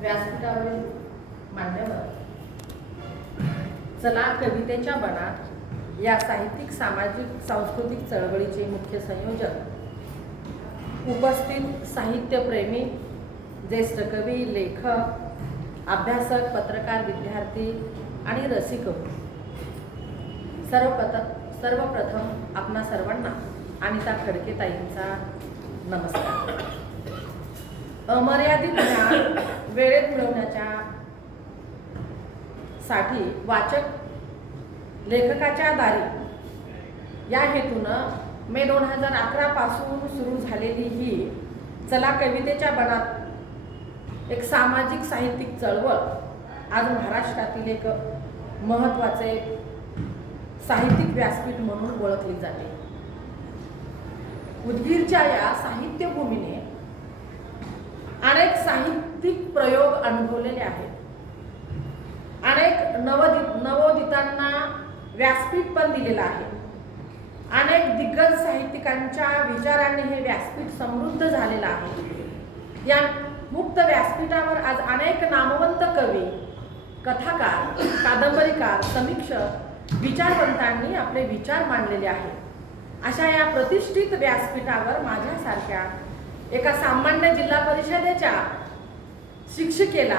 व्यासपीठावरील मान्यवर, चला कवितेच्या बनात या साहित्यिक सामाजिक सांस्कृतिक चळवळीचे मुख्य संयोजक, उपस्थित साहित्यप्रेमी, ज्येष्ठ कवी, लेखक, अभ्यासक, पत्रकार, विद्यार्थी आणि रसिक, सर्वप्रथम आपणा सर्वांना अनिता खडकेताईंचा नमस्कार. अमर्यादित ज्ञान वेळेत मिळवण्याच्या साठी वाचक लेखकाच्या दारी या हेतूनं मे 2011 पासून सुरू झालेली ही चला कवितेच्या बनात एक सामाजिक साहित्यिक चळवळ आज महाराष्ट्रातील एक महत्त्वाचे साहित्यिक व्यासपीठ म्हणून ओळखली जाते. उदगीरच्या या साहित्यभूमीने अनेक साहित्यिक प्रयोग अनुभवलेले आहेत. अनेक नवोदितांना व्यासपीठ पण दिलेलं आहे. अनेक दिग्गज साहित्यिकांच्या विचारांनी हे व्यासपीठ समृद्ध झालेलं आहे. या मुक्त व्यासपीठावर आज अनेक नामवंत कवी, कथाकार, कादंबरीकार, समीक्षक, विचारवंतांनी आपले विचार मांडलेले आहेत. अशा या प्रतिष्ठित व्यासपीठावर माझ्यासारख्या एका सामान्य जिल्हा परिषदेच्या शिक्षिकेला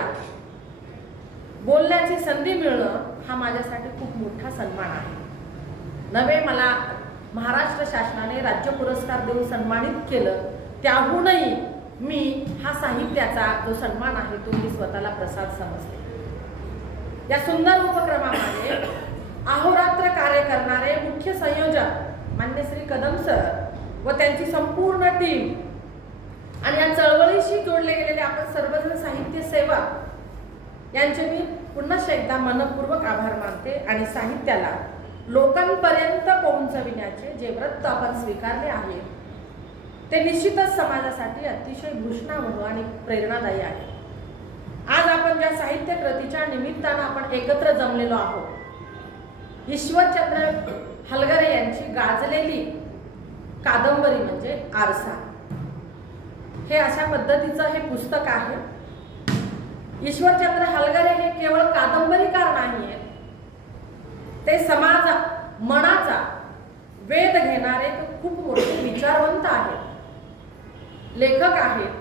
बोलण्याची संधी मिळणं हा माझ्यासाठी खूप मोठा सन्मान आहे. नवे मला महाराष्ट्र शासनाने राज्य पुरस्कार देऊन सन्मानित केलं, त्याहूनही मी हा साहित्याचा जो सन्मान आहे तो मी स्वतःला प्रसाद समजते. या सुंदर उपक्रमामध्ये अहोरात्र कार्य करणारे मुख्य संयोजक मान्य श्री कदम सर व त्यांची संपूर्ण टीम आणि या चळवळीशी जोडले गेलेले आपण सर्वजण साहित्य सेवक यांचे मी पुन्हा एकदा मनपूर्वक आभार मानते. आणि साहित्याला लोकांपर्यंत पोहोचविण्याचे जे व्रत आपण स्वीकारले आहे ते निश्चितच समाजासाठी अतिशय भूषणावह आणि प्रेरणादायी आहे. आज आपण ज्या साहित्य कृतीच्या निमित्तानं आपण एकत्र जमलेलो आहोत, ईश्वरचंद्र हलगरे यांची गाजलेली कादंबरी म्हणजे आरसा, हे अशा पद्धतीचं हे पुस्तक आहे. ईश्वरचंद्र हलगरे हे केवळ कादंबरीकार नाही आहेत, ते मनाचा वेध घेणारे खूप मोठे विचारवंत आहेत, लेखक आहेत.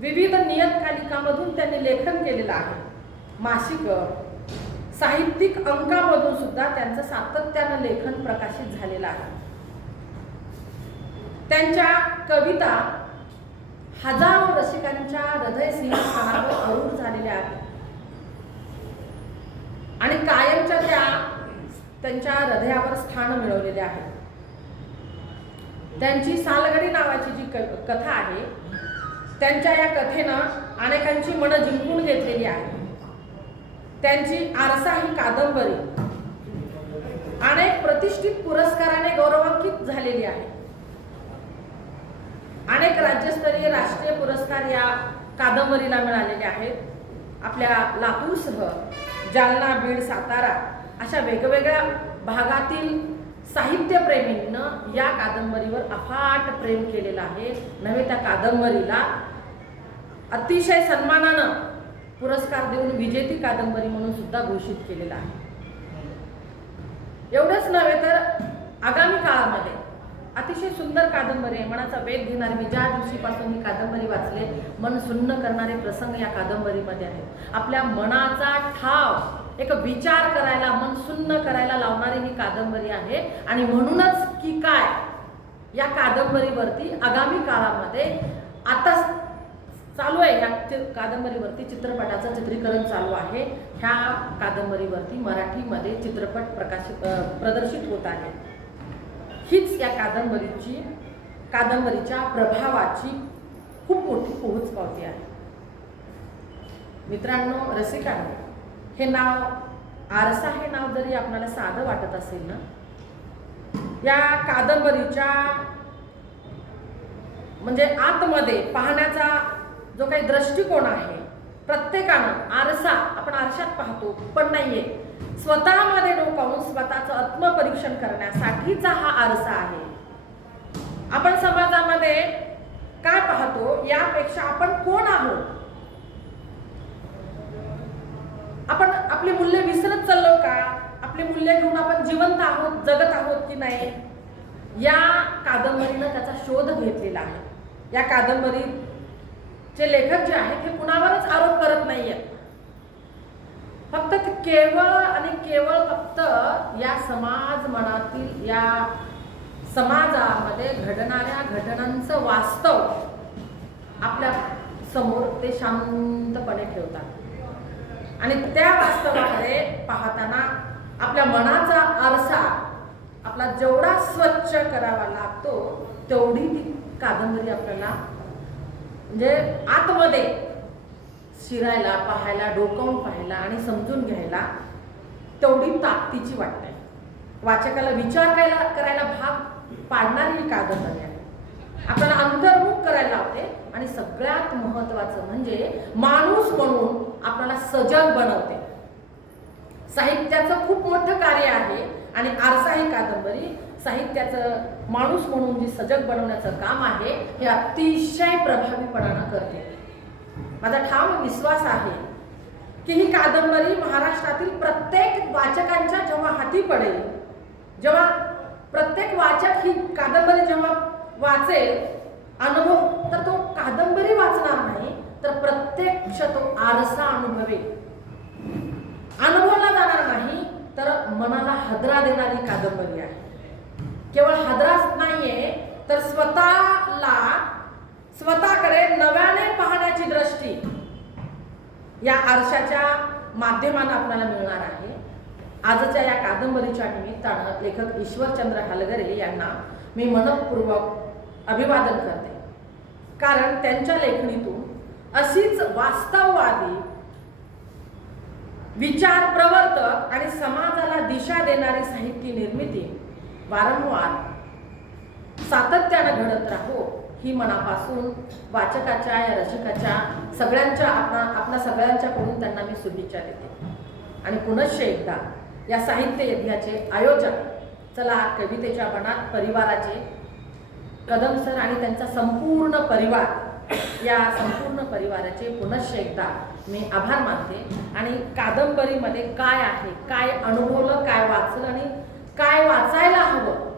विविध नियतकालिकामधून त्यांनी लेखन केलेलं आहे. मासिक, साहित्यिक अंकामधून सुद्धा त्यांचं सातत्यानं लेखन प्रकाशित झालेलं आहे. त्यांच्या कविता हजारो रसिकांच्या हृदय सिंहासनावर अरूढ झालेल्या आहेत आणि कायमच्या त्यांच्या हृदयावर स्थान मिळवलेले आहे. त्यांची सालगडी नावाची जी कथा आहे, त्यांच्या या कथेनं अनेकांची मनं जिंकून घेतलेली आहे. त्यांची आरसा ही कादंबरी अनेक प्रतिष्ठित पुरस्काराने गौरवान्वित झालेली आहे. अनेक राज्यस्तरीय राष्ट्रीय पुरस्कार या कादंबरीला मिळालेले आहेत. आपल्या लातूरसह जालना, बीड, सातारा अशा वेगवेगळ्या भागातील साहित्यप्रेमींनं या कादंबरीवर अफाट प्रेम केलेलं आहे. नव्हे त्या कादंबरीला अतिशय सन्मानानं पुरस्कार देऊन विजेती कादंबरी म्हणून सुद्धा घोषित केलेला आहे. एवढंच नव्हे तर आगामी काळामध्ये अतिशय सुंदर कादंबरी आहे. मनाचा वेध घेणारी, मी ज्या दिवशीपासून ही कादंबरी वाचले मन सुन्न करणारे प्रसंग या कादंबरीमध्ये आहेत. आपल्या मनाचा ठाव एक विचार करायला, मन सुन्न करायला लावणारी ही कादंबरी आहे. आणि म्हणूनच की काय, या कादंबरीवरती आगामी काळामध्ये आता चालू आहे, ह्या कादंबरीवरती चित्रपटाचं चित्रीकरण चालू आहे. ह्या कादंबरीवरती मराठीमध्ये चित्रपट प्रदर्शित होत आहे. हीच या कादंबरीच्या प्रभावाची खूप मोठी पोहोच पावती आहे. मित्रांनो, रसिकांनो, हे नाव आरसा हे नाव जरी आपल्याला साधं वाटत असेल ना, या कादंबरीच्या म्हणजे आतमध्ये पाहण्याचा जो काही दृष्टिकोन आहे, प्रत्येकानं आरसा आपण आरशात पाहतो पण नाहीये, स्वतःमध्ये डोकावून स्वतःचं आत्मपरीक्षण करण्यासाठीचा हा आरसा आहे. आपण समाजामध्ये काय पाहतो यापेक्षा आपण कोण आहोत आपली मूल्य विसरत चाललो का? आपली मूल्य घेऊन आपण जिवंत आहोत, जगत आहोत की नाही? या कादंबरीनं त्याचा शोध घेतलेला आहे. या कादंबरीचे लेखक जे आहेत हे कुणावरच आरोप करत नाहीयेत. फक्त केवळ आणि केवळ फक्त या समाज मनातील, या समाजामध्ये घडणाऱ्या घटनांचं वास्तव आपल्या समोर ते शांतपणे ठेवतात आणि त्या वास्तवाकडे पाहताना आपल्या मनाचा आरसा आपला जेवढा स्वच्छ करावा लागतो तेवढी ती कादंबरी आपल्याला म्हणजे आतमध्ये शिरायला, पाहायला, डोकावून पाहायला आणि समजून घ्यायला तेवढी ताकदीची वाटते. वाचकाला विचार करायला भाग पाडणारी ही कादंबरी आहे. आपल्याला अंतर्मुख करायला लावते आणि सगळ्यात महत्त्वाचं म्हणजे माणूस म्हणून आपल्याला सजग बनवते. साहित्याचं खूप मोठं कार्य आहे आणि आरसा ही कादंबरी साहित्याचं माणूस म्हणून जी सजग बनवण्याचं काम आहे हे अतिशय प्रभावीपणानं करते. माझा ठाम विश्वास आहे की ही कादंबरी महाराष्ट्रातील प्रत्येक वाचकांच्या जेव्हा हाती पडेल, जेव्हा प्रत्येक वाचक ही कादंबरी जेव्हा वाचेल, अनुभव तर तो कादंबरी वाचणार नाही तर प्रत्यक्ष तो आरसा अनुभवेल. अनुभवला जाणार नाही तर मनाला हादरा देणारी कादंबरी आहे. केवळ हादराच नाहीये तर स्वतःकडे नव्याने पाहण्याची दृष्टी या आरशाच्या माध्यमानं आपल्याला मिळणार आहे. आजच्या या कादंबरीच्या निमित्तानं लेखक ईश्वरचंद्र हलगरे यांना मी मनपूर्वक अभिवादन करते, कारण त्यांच्या लेखणीतून अशीच वास्तववादी, विचार प्रवर्तक आणि समाजाला दिशा देणारी साहित्य निर्मिती वारंवार सातत्यानं घडत राहो ही मनापासून वाचकाच्या, या रसिकाच्या सगळ्यांच्या आपल्या सगळ्यांच्याकडून त्यांना मी शुभेच्छा देते. आणि पुनश्च एकदा या साहित्य यज्ञाचे आयोजक चला कवितेच्या वनात परिवाराचे कदम सर आणि त्यांचा संपूर्ण परिवार, या संपूर्ण परिवाराचे पुनश्च एकदा मी आभार मानते. आणि कादंबरीमध्ये काय आहे, काय अनुभवलं, काय वाचलं आणि काय वाचायला हवं,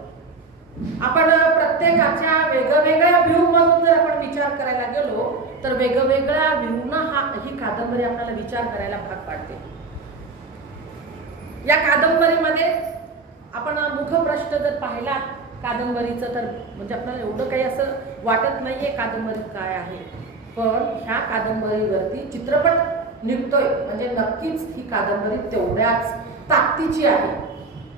आपण प्रत्येकाच्या वेगवेगळ्या व्ह्यूमधून जर आपण विचार करायला गेलो तर वेगवेगळ्या व्ह्यूनं ही कादंबरी आपल्याला विचार करायला भाग पाडते. या कादंबरीमध्ये आपण मुखप्रश्न जर पाहिला कादंबरीचं तर म्हणजे आपल्याला एवढं काही असं वाटत नाहीये कादंबरीत काय आहे, पण ह्या कादंबरीवरती चित्रपट निघतोय म्हणजे नक्कीच ही कादंबरी तेवढ्याच ताकदीची आहे.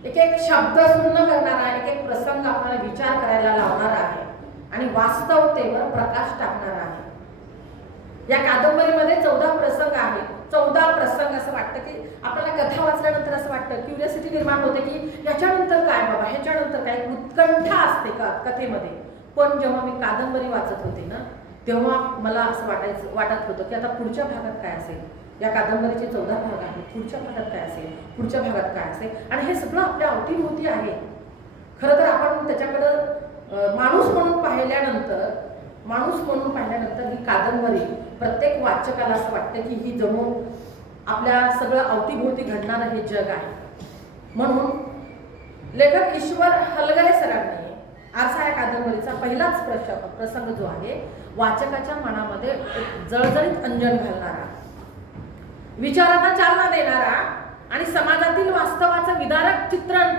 एक एक शब्द सुन्न करणारा, एक एक प्रसंग आपल्याला विचार करायला लावणारा आहे आणि वास्तवतेवर प्रकाश टाकणारा आहे. या कादंबरीमध्ये 14 प्रसंग आहे. 14 प्रसंग असं वाटतं की आपल्याला कथा वाचल्यानंतर असं वाटतं, क्युरियोसिटी निर्माण होते की ह्याच्यानंतर काय बाबा, ह्याच्यानंतर काय, उत्कंठा असते का कथेमध्ये. पण जेव्हा मी कादंबरी वाचत होते ना तेव्हा मला असं वाटत होतं की आता पुढच्या भागात काय असेल. या कादंबरीचे 14 भाग आहेत. पुढच्या भागात काय असेल, पुढच्या भागात काय असेल, आणि हे सगळं आपल्या अवतीभोवती आहे. खरं तर आपण त्याच्याकडं माणूस म्हणून पाहिल्यानंतर ही कादंबरी प्रत्येक वाचकाला असं वाटतं की ही जणू आपल्या सगळं अवतीभोवती घडणारं हे जग आहे. म्हणून लेखक ईश्वर हलगरे सरांनी आरसा या कादंबरीचा पहिलाच प्रसंग जो आहे वाचकाच्या मनामध्ये एक जळजळीत अंजन घालणारा, विचारांना चालना देणारा आणि समाजातील वास्तवाचं विदारक चित्रण,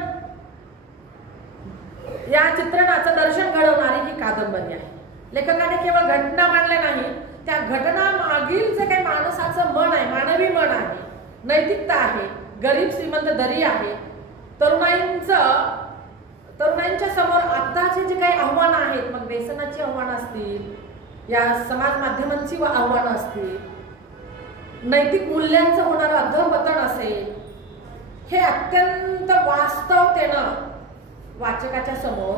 या चित्रणाचं दर्शन घडवणारी ही कादंबरी आहे. लेखकाने केवळ घटना मांडल्या नाही, त्या घटना मागील जे काही माणसाचं मन आहे, मानवी मन आहे, नैतिकता आहे, गरीब श्रीमंत दरी आहे, तरुणांच्या समोर आत्ताचे जे काही आव्हानं आहेत, मग व्यसनाची आव्हानं असतील, या समाज माध्यमांची आव्हानं असतील, नैतिक मूल्यांचं होणारं अधःपतन असेल, हे अत्यंत वास्तवतेनं वाचकाच्या समोर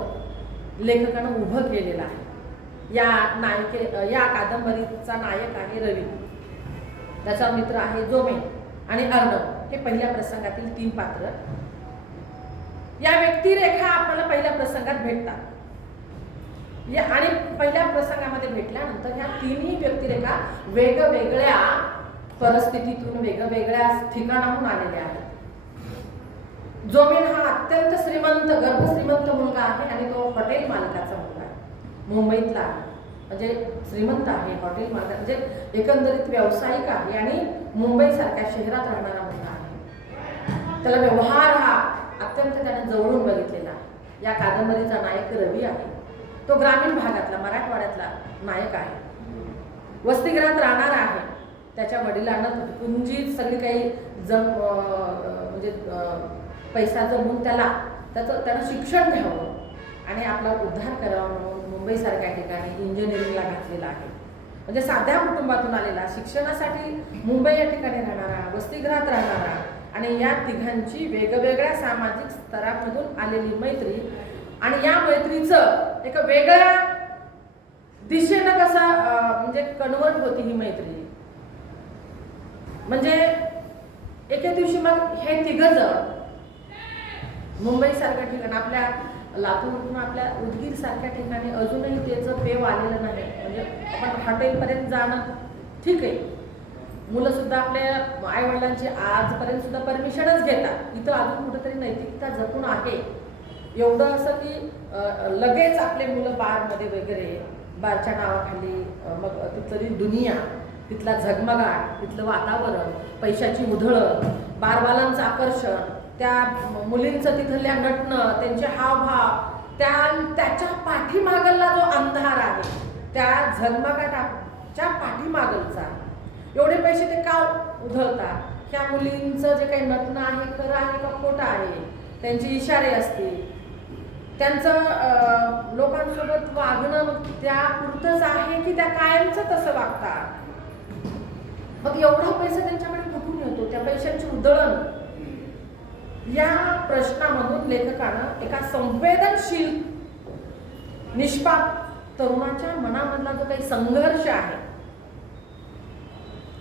लेखकानं उभं केलेलं आहे. या कादंबरीचा नायक आहे रवी, त्याचा मित्र आहे जोमे आणि अर्णव, हे पहिल्या प्रसंगातील 3 पात्र. या व्यक्तिरेखा आपल्याला पहिल्या प्रसंगात भेटतात आणि पहिल्या प्रसंगामध्ये भेटल्यानंतर ह्या 3ही व्यक्तिरेखा वेगवेगळ्या परिस्थितीतून वेगवेगळ्या ठिकाणाहून आलेले आहेत. जोमेन हा अत्यंत श्रीमंत, गर्भश्रीमंत मुलगा आहे आणि तो हॉटेल मालकाचा मुलगा आहे. मुंबईतला आहे, म्हणजे श्रीमंत आहे, हॉटेल मालक म्हणजे एकंदरीत व्यावसायिक आहे आणि मुंबईसारख्या शहरात राहणारा मुलगा आहे. त्याला व्यवहार हा अत्यंत त्याने जवळून बघितलेला आहे. या कादंबरीचा नायक रवी आहे. तो ग्रामीण भागातला, मराठवाड्यातला नायक आहे. वसतिगृहात राहणारा आहे. त्याच्या वडिलांना पुंजी सगळी काही म्हणजे पैसा जमून त्यानं शिक्षण घ्यावं आणि आपला उद्धार करावा म्हणून मुंबईसारख्या ठिकाणी इंजिनिअरिंगला घातलेला आहे. म्हणजे साध्या कुटुंबातून आलेला, शिक्षणासाठी मुंबई या ठिकाणी राहणारा, वसतिगृहात राहणारा आणि या तिघांची वेगवेगळ्या सामाजिक स्तरामधून आलेली मैत्री आणि या मैत्रीचं एक वेगळ्या दिशेनं कसा म्हणजे कन्वर्ट होती ही मैत्री. म्हणजे एके दिवशी मग हे तिघजण मुंबईसारख्या ठिकाणी, आपल्या लातूरहून आपल्या उदगीर सारख्या ठिकाणी अजूनही त्याचं पेव आलेलं नाही. म्हणजे आपण हॉटेलपर्यंत जाणं ठीक आहे, मुलं सुद्धा आपल्या आईवडिलांची आजपर्यंत सुद्धा परमिशनच घेतात. इथं अजून कुठेतरी नैतिकता जपून आहे. एवढं असं की लगेच आपले मुलं बारमध्ये वगैरे, बारच्या नावाखाली मग तिथली दुनिया, तिथला झगमगाट, तिथलं वातावरण, पैशाची उधळण, बारवालांचं आकर्षण, त्या मुलींचं तिथल्या नटणं, त्यांचे हावभाव, त्याच्या पाठीमागला जो अंधार आहे, त्या झगमगाटाच्या पाठीमागलचा एवढे पैसे ते का उधळतात, ह्या मुलींचं जे काही नटणं आहे खरं आहे का खोटं आहे, त्यांचे इशारे असतील, त्यांचं लोकांसोबत वागणं त्या पुरतंच आहे की त्या कायमचं तसं वागतात. मग एवढा पैसा त्यांच्याकडे कुठून येतो, त्या पैशांची उधळण, या प्रश्नामधून लेखकानं एका संवेदनशील निष्पाप तरुणाच्या मनामधला जो काही संघर्ष आहे,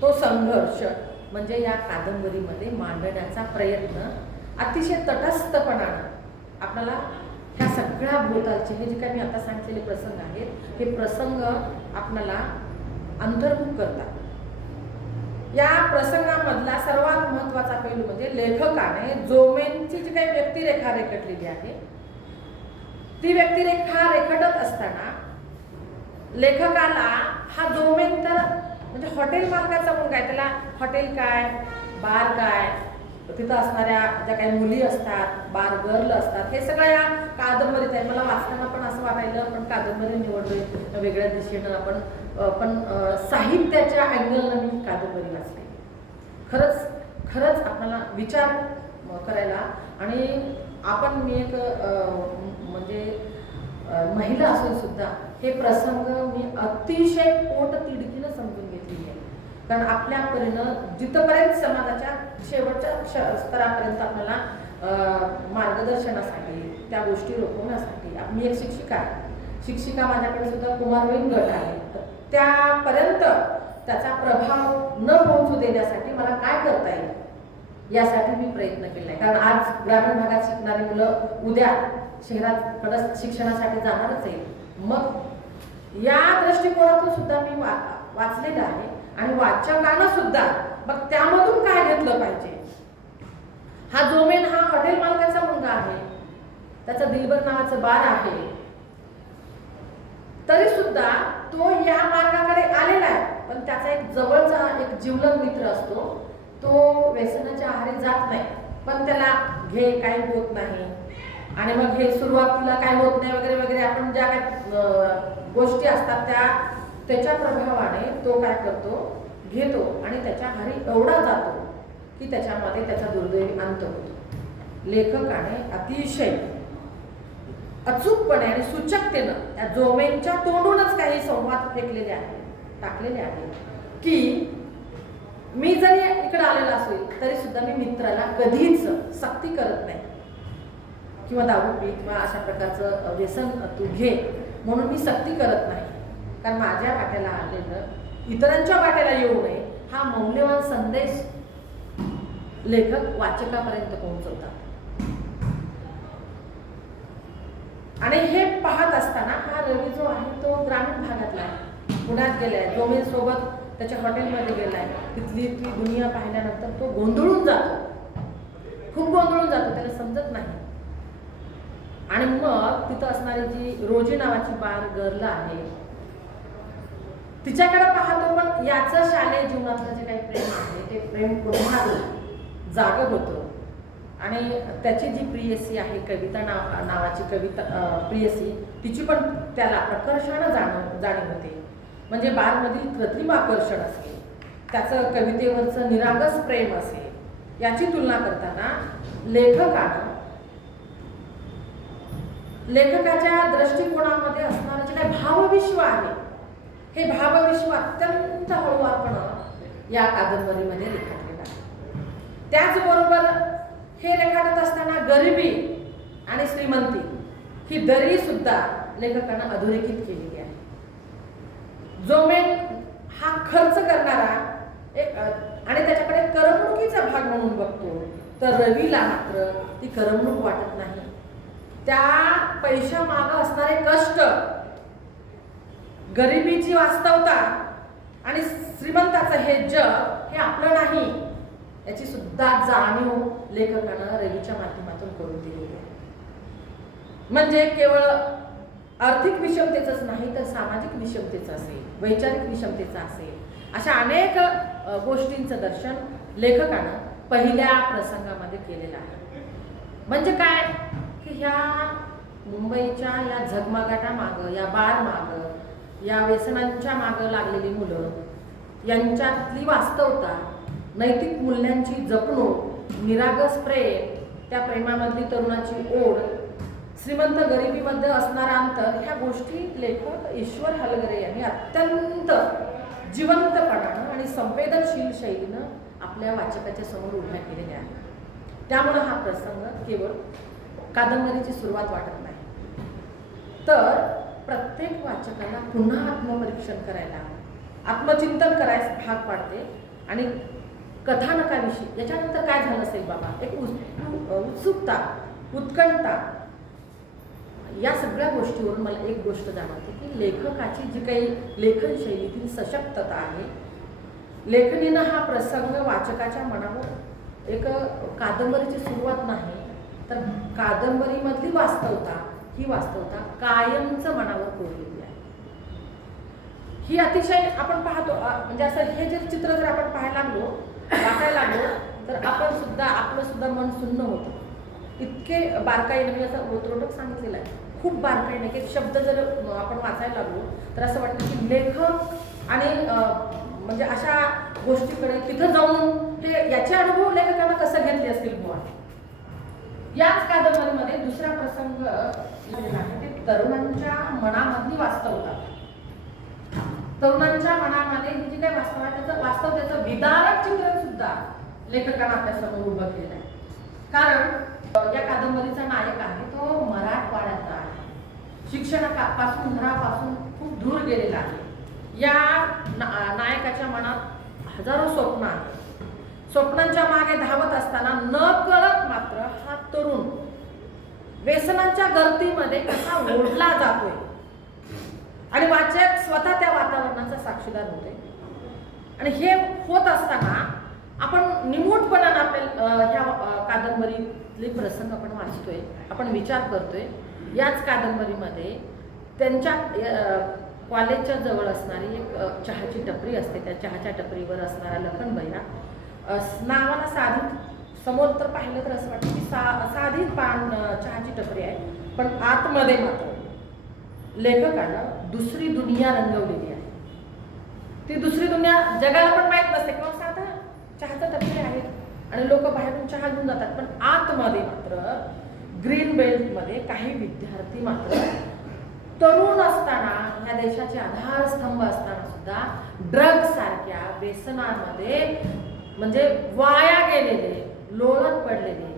तो संघर्ष म्हणजे या कादंबरीमध्ये मांडण्याचा प्रयत्न अतिशय तटस्थपणानं आपल्याला ह्या सगळ्या भोवतालचे हे जे काही मी आता सांगितलेले प्रसंग आहेत, हे प्रसंग आपल्याला अंतर्भूत करतात. या प्रसंगामधला सर्वात महत्त्वाचा पैलू म्हणजे लेखकाने जोमेनची जी काही व्यक्तिरेखा रेखाटलेली आहे, ती व्यक्तिरेखा रेखाटत असताना लेखकाला हा जोमेन तर म्हणजे हॉटेल मालकाचा मुलगा आहे, त्याला हॉटेल काय, बार काय, तिथं असणाऱ्या ज्या काही मुली असतात, बार गर्ल असतात, हे सगळं या कादंबरीत आहे. मला वाचताना पण असं वाटायलं आपण कादंबरी निवडलोय वेगळ्या दिशेनं, आपण पण साहित्याच्या अँगलनं मी कादंबरी वाचली. खरंच आपल्याला विचार करायला, आणि आपण मी एक म्हणजे महिला असून सुद्धा हे प्रसंग मी अतिशय पोटतिडकीनं समजून घेतलेली आहे. कारण आपल्या परीनं जिथपर्यंत समाजाच्या शेवटच्या स्तरापर्यंत आपल्याला मार्गदर्शनासाठी, त्या गोष्टी रोखवण्यासाठी, मी एक शिक्षिका आहे, शिक्षिका माझ्याकडे सुद्धा कुमारवयीन गट आहे, त्यापर्यंत त्याचा प्रभाव न पोहोचू देण्यासाठी मला काय करता येईल यासाठी मी प्रयत्न केला आहे. कारण आज ग्रामीण भागात शिकणारी मुलं उद्या शहरात शिक्षणासाठी जाणारच आहे. मग या दृष्टिकोनातून सुद्धा मी वाचलेलं आहे आणि वाचकांना सुद्धा मग त्यामधून काय घेतलं पाहिजे. हा जोमेन हा हॉटेल मालकाचा मुलगा आहे, त्याचा दिलबर नावाचं बार आहे, तरी सुद्धा तो या मार्गाकडे आलेला आहे. पण त्याचा एक जवळचा एक जीवलग मित्र असतो, तो व्यसनाच्या आहारी जात नाही, पण त्याला घे काही होत नाही, आणि मग हे सुरुवातीला काय होत नाही वगैरे वगैरे, आपण ज्या काही गोष्टी असतात त्याच्या प्रभावाने तो काय करतो, घेतो आणि त्याच्या आहारी एवढा जातो की त्याच्यामध्ये त्याचा दुर्दैवी अंत होतो. लेखकाने अतिशय अचूकपणे आणि सूचकतेनं त्या जोमेनच्या तोंडूनच काही संवाद फेकलेले आहेत, टाकलेले आहेत की मी जरी इकडे आलेला असेल तरी सुद्धा मी मित्राला कधीच सक्ती करत नाही किंवा दारू पी किंवा अशा प्रकारचं व्यसन तू घे म्हणून मी सक्ती करत नाही. कारण माझ्या वाट्याला आलेलं इतरांच्या वाट्याला येऊ नये हा मौल्यवान संदेश लेखक वाचकापर्यंत पोहोचवतात. आणि हे पाहत असताना हा रवी जो आहे तो ग्रामीण भागातला आहे, पुण्यात गेलाय, जोमेन सोबत त्याच्या हॉटेलमध्ये गेलाय, तिथली ती दुनिया पाहिल्यानंतर तो गोंधळून जातो, खूप गोंधळून जातो, त्याला समजत नाही. आणि मग तिथं असणारी जी रोजी नावाची बार गर्ल आहे तिच्याकडे पाहतो, पण याचं शालेय जीवनातलं जे काही प्रेम आहे ते प्रेम पुन्हा जागं होतं. आणि त्याची जी प्रियसी आहे, कविता नावाची कविता प्रियसी, तिची पण त्याला प्रकर्षानं जाणीव होते. म्हणजे बारमधील कृत्रिम आकर्षण असेल, त्याचं कवितेवरचं निरागस प्रेम असेल, याची तुलना करताना लेखकाच्या दृष्टिकोनामध्ये असणारं जे काही भावविश्व आहे, हे भावविश्व अत्यंत हळूवारपणं या कादंबरीमध्ये रेखाटलेलं आहे. त्याचबरोबर हे रेखाटत असताना गरिबी आणि श्रीमंती ही दरी सुद्धा लेखकानं अधोरेखित केलेली आहे. जोमेन हा खर्च करणारा आणि त्याच्याकडे करमणुकीचा भाग म्हणून बघतो, तर रवीला मात्र ती करमणूक वाटत नाही. त्या पैशा मागं असणारे कष्ट, गरिबीची वास्तवता आणि श्रीमंताचं हे जग हे आपलं नाही, याची सुद्धा जाणीव लेखकानं रवीच्या माध्यमातून करून दिलेली आहे. म्हणजे केवळ आर्थिक विषमतेचंच नाही, तर सामाजिक विषमतेचं असेल, वैचारिक विषमतेचं असेल, अशा अनेक गोष्टींचं दर्शन लेखकानं पहिल्या प्रसंगामध्ये केलेलं आहे. म्हणजे काय की ह्या मुंबईच्या या झगमगाटा मागं, या बार मागं, या व्यसनांच्या मागं लागलेली मुलं, यांच्यातली वास्तवता, नैतिक मूल्यांची जपणूक, निरागस प्रेम, त्या प्रेमामधली तरुणाची ओढ, श्रीमंत गरिबीमध्ये असणारा अंतर, ह्या गोष्टी लेखक ईश्वर हलगरे यांनी अत्यंत जिवंतपणानं आणि संवेदनशील शैलीनं आपल्या वाचकाच्या समोर उभ्या केलेल्या आहेत. त्यामुळं हा प्रसंग केवळ कादंबरीची सुरुवात वाटत नाही, तर प्रत्येक वाचकाला पुन्हा आत्मपरीक्षण करायला, आत्मचिंतन करायला भाग पाडते. आणि कथानकाविषयी याच्यानंतर काय झालं असेल बाबा, एक उत्सुकता, उत्कंठा, या सगळ्या गोष्टीवरून मला एक गोष्ट जाणवते की लेखकाची जी काही लेखन शैलीतील सशक्तता आहे, लेखनीनं हा प्रसंग वाचकाच्या मनावर एक कादंबरीची सुरुवात नाही, तर कादंबरीमधली वास्तवता, ही वास्तवता कायमचं मनावर कोरलेली आहे. ही अतिशय आपण पाहतो, म्हणजे असं हे जे चित्र जर आपण पाहायला लागलो, वाचायला लागलो, तर आपलं सुद्धा मन सुन्न होतं. इतके बारकाईने, मी असं रोतरोटक सांगितलेलं आहे, खूप बारकाईने एक एक शब्द जर आपण वाचायला लागलो तर असं वाटतं की लेखक आणि म्हणजे अशा गोष्टीकडे तिथं जाऊन हे याचे अनुभव लेखकांना कसं घेतले असतील बुवा. याच कादंबरीमध्ये दुसरा प्रसंग आहे ते तरुणांच्या मनामधली वास्तवता. तरुणांच्या मनामध्ये ही जी काही वास्तव आहे त्याचं विदारक चित्रण सुद्धा लेखकांना आपल्या समोर उभं केलेलं आहे. कारण या कादंबरीचा नायक आहे तो मराठवाड्याचा आहे, शिक्षणापासून घरापासून खूप दूर गेलेला आहे. या नायकाच्या मनात हजारो स्वप्न आहेत. स्वप्नांच्या मागे धावत असताना न कळत मात्र हा तरुण व्यसनांच्या गर्दीमध्ये कसा ओढला जातोय आणि वाचक स्वतः त्या वातावरणाचा साक्षीदार होते. आणि हे होत असताना आपण निमूटपणानं आपल्या ह्या कादंबरीतले प्रसंग आपण वाचतोय, आपण विचार करतोय. याच कादंबरीमध्ये त्यांच्या कॉलेजच्या जवळ असणारी एक चहाची टपरी असते. त्या चहाच्या टपरीवर असणारा लखन भैया नावाला साधी, समोर तर पाहिलं तर असं वाटतं की साधी चहाची टपरी आहे, पण आतमध्ये मात्र लेखकानं दुसरी दुनिया रंगवलेली आहे. ती दुसरी दुनिया जगाला पण माहीत नसते, किंवा साधा चहाचा टपरी आहे आणि लोक बाहेरून चहा घेऊन जातात, पण आतमध्ये मात्र ग्रीन बेल्टमध्ये काही विद्यार्थी मात्र तरुण असताना, ह्या देशाचे आधारस्तंभ असताना सुद्धा ड्रग सारख्या व्यसनामध्ये म्हणजे वाया गेलेले, लोळत पडलेले,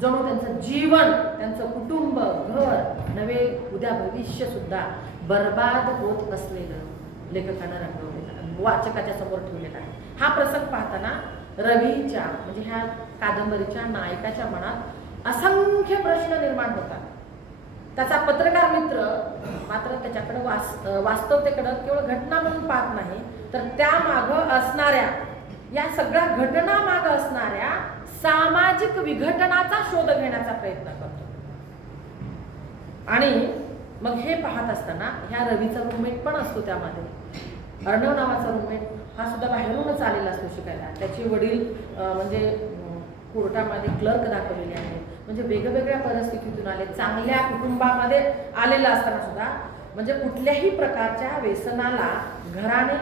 जणू त्यांचं जीवन, त्यांचं कुटुंब, घर नव्हे उद्या भविष्य सुद्धा बर्बाद होत असलेलं लेखकानं रंगवलेलं, वाचकाच्या समोर ठेवलेला आहे. हा प्रसंग पाहताना रवीच्या म्हणजे ह्या कादंबरीच्या नायकाच्या मनात असंख्य प्रश्न निर्माण होतात. त्याचा पत्रकार मित्र मात्र त्याच्याकडे वास्तवतेकडं केवळ घटना म्हणून पाहत नाही, तर तर त्या मागं असणाऱ्या या सगळ्या घटना मागं असणाऱ्या सामाजिक विघटनाचा शोध घेण्याचा प्रयत्न करतो. आणि मग हे पाहत असताना ह्या रवीचा रूममेट पण असतो त्यामध्ये. अर्णव नावाचा रूममेट हा सुद्धा बाहेरूनच आलेला असतो शिकायला. त्याचे वडील म्हणजे कोर्टामध्ये क्लर्क दाखवलेले आहेत. म्हणजे वेगवेगळ्या परिस्थितीतून आले, चांगल्या कुटुंबामध्ये आलेला असताना सुद्धा म्हणजे कुठल्याही प्रकारच्या व्यसनाला घराने,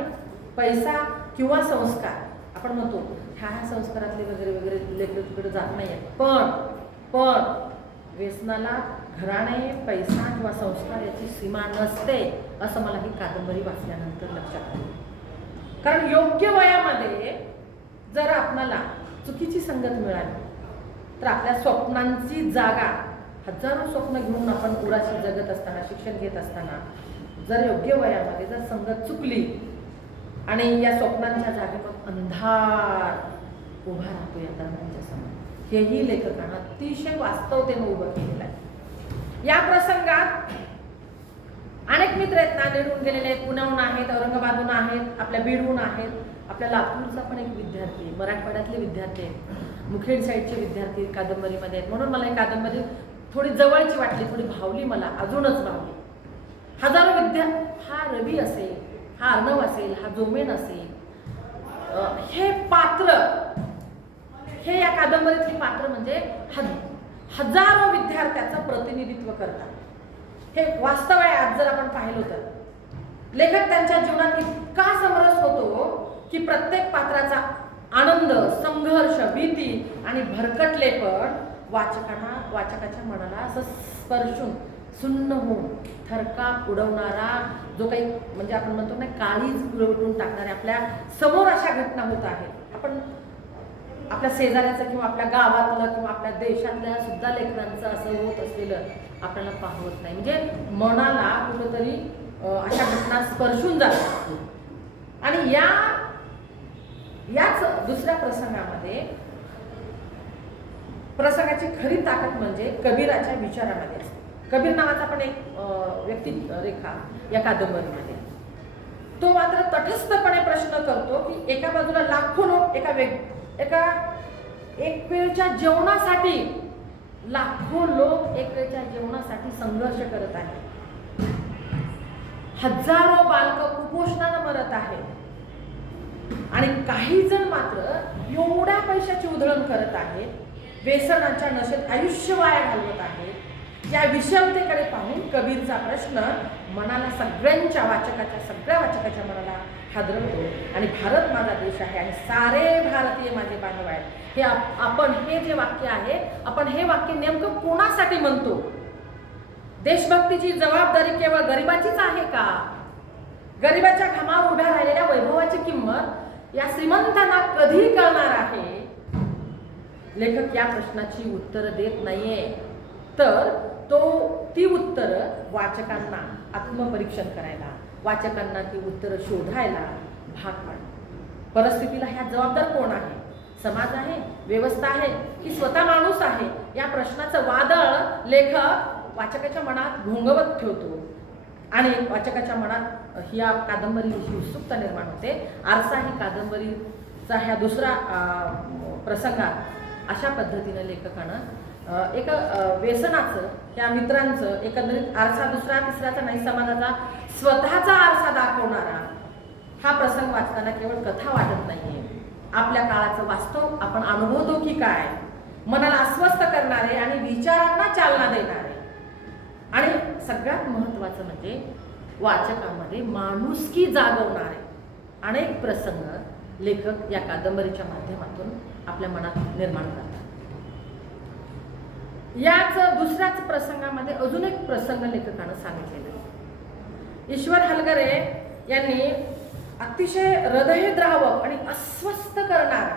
पैसा किंवा संस्कार, आपण म्हणतो ह्या संस्कारातले वगैरे वगैरे लेकरं तिकडे जात नाही आहेत, पण व्यसनाला घराणे, पैसा किंवा संस्कार याची सीमा नसते, असं मला ही कादंबरी वाचल्यानंतर लक्षात आलं. कारण योग्य वयामध्ये जर आपल्याला चुकीची संगत मिळाली तर आपल्या स्वप्नांची जागा, हजारो स्वप्न घेऊन आपण उराशी जगत असताना, शिक्षण घेत असताना जर योग्य वयामध्ये जर संगत चुकली आणि या स्वप्नांच्या जागी मग अंधार उभा राहतो या तरुणांच्या समोर, हेही लेखकानं अतिशय वास्तवतेने उभं केलेलं आहे. या प्रसंगात अनेक मित्र आहेत ना, निघून गेलेले आहेत, पुण्याहून आहेत, औरंगाबादहून आहेत, आपल्या बीडहून आहेत, आपल्या लातूरचा पण एक विद्यार्थी, मराठवाड्यातले विद्यार्थी आहेत, मुखेड साईडचे विद्यार्थी कादंबरीमध्ये आहेत. म्हणून मला ही कादंबरी थोडी जवळची वाटली, थोडी भावली, मला अजूनच भावली. हजारो हा रवी असेल, हा अर्णव असेल, हा जोमेन असेल, हे पात्र, हे या कादंबरीतली पात्र म्हणजे हजारो विद्यार्थ्याचं प्रतिनिधित्व करतात. हे वास्तव आहे. आज जर आपण पाहिलं तर लेखक त्यांच्या जीवनात इतका समरस होतो की प्रत्येक पात्राचा आनंद, संघर्ष, भीती आणि भरकटलेपण वाचकाच्या मनाला असं स्पर्शून सुन्न होऊन थरकाप उडवणारा, जो काही म्हणजे आपण म्हणतो ना काळीज उडवून टाकणाऱ्या आपल्या समोर अशा घटना होत आहेत. आपण आपल्या शेजाऱ्याचं किंवा आपल्या गावातलं किंवा आपल्या देशातल्या सुद्धा लेखनांचं असं होत असलेलं आपल्याला पाहवत नाही. म्हणजे मनाला कुठंतरी अशा घटना स्पर्शून जातात. आणि याच दुसऱ्या प्रसंगाची खरी ताकद म्हणजे कबीराच्या विचारामध्ये असते. कबीर नावाचा पण एक व्यक्तिरेखा या कादंबरीमध्ये. तो मात्र तटस्थपणे प्रश्न करतो की एका बाजूला लाखो लोक एक वेळच्या जेवणासाठी, लाखो लोक एक वेळच्या जेवणासाठी संघर्ष करत आहेत. हजारो बालकं कुपोषणानं मरत आहेत. आणि काही जण मात्र एवढ्या पैशाची उधळण करत आहेत, व्यसनाच्या नशेत आयुष्य वाया घालवत आहेत. या विषमतेकडे पाहून कबीरचा प्रश्न मनाला सगळ्या वाचकाच्या मनाला हादरवतो. आणि भारत माझा देश आहे आणि सारे भारतीय माझे बांधव आहेत. हे आपण हे जे वाक्य आहे, आपण हे वाक्य नेमकं कोणासाठी म्हणतो? देशभक्तीची जबाबदारी केवळ गरिबाचीच आहे का? गरिबाच्या घामावर उभ्या राहिलेल्या वैभवाची किंमत या श्रीमंतांना कधी कळणार आहे? लेखक या प्रश्नाची उत्तर देत नाहीये, तर ती उत्तरं वाचकांना आत्मपरीक्षण करायला, वाचकांना ती उत्तरं शोधायला भाग पाडतं. परिस्थितीला ह्या जबाबदार कोण आहे? समाज आहे, व्यवस्था आहे की स्वतः माणूस आहे? या प्रश्नाचं वादळ लेखक वाचकाच्या मनात घोंगवत ठेवतो आणि वाचकाच्या मनात या कादंबरीविषयी उत्सुकता निर्माण होते. आरसा ही कादंबरीचा ह्या दुसरा प्रसंगात अशा पद्धतीनं लेखकानं एक व्यसनाचं, त्या मित्रांचं, एकंदरीत आरसा दुसरा तिसऱ्याचा नाही, समाजाचा स्वतःचा आरसा दाखवणारा हा प्रसंग वाचताना केवळ कथा वाटत नाहीये, आपल्या काळाचं वास्तव आपण अनुभवतो की काय, मनाला अस्वस्थ करणारे आणि विचारांना चालना देणारे, आणि सगळ्यात महत्त्वाचं म्हणजे वाचकामध्ये माणुसकी जागवणारे अनेक प्रसंग लेखक या कादंबरीच्या माध्यमातून आपल्या मनात निर्माण करतात. याच दुसऱ्याच प्रसंगामध्ये अजून एक प्रसंग लेखकानं सांगितलेला आहे. ईश्वर हलगरे यांनी अतिशय हृदयद्रावक आणि अस्वस्थ करणारा,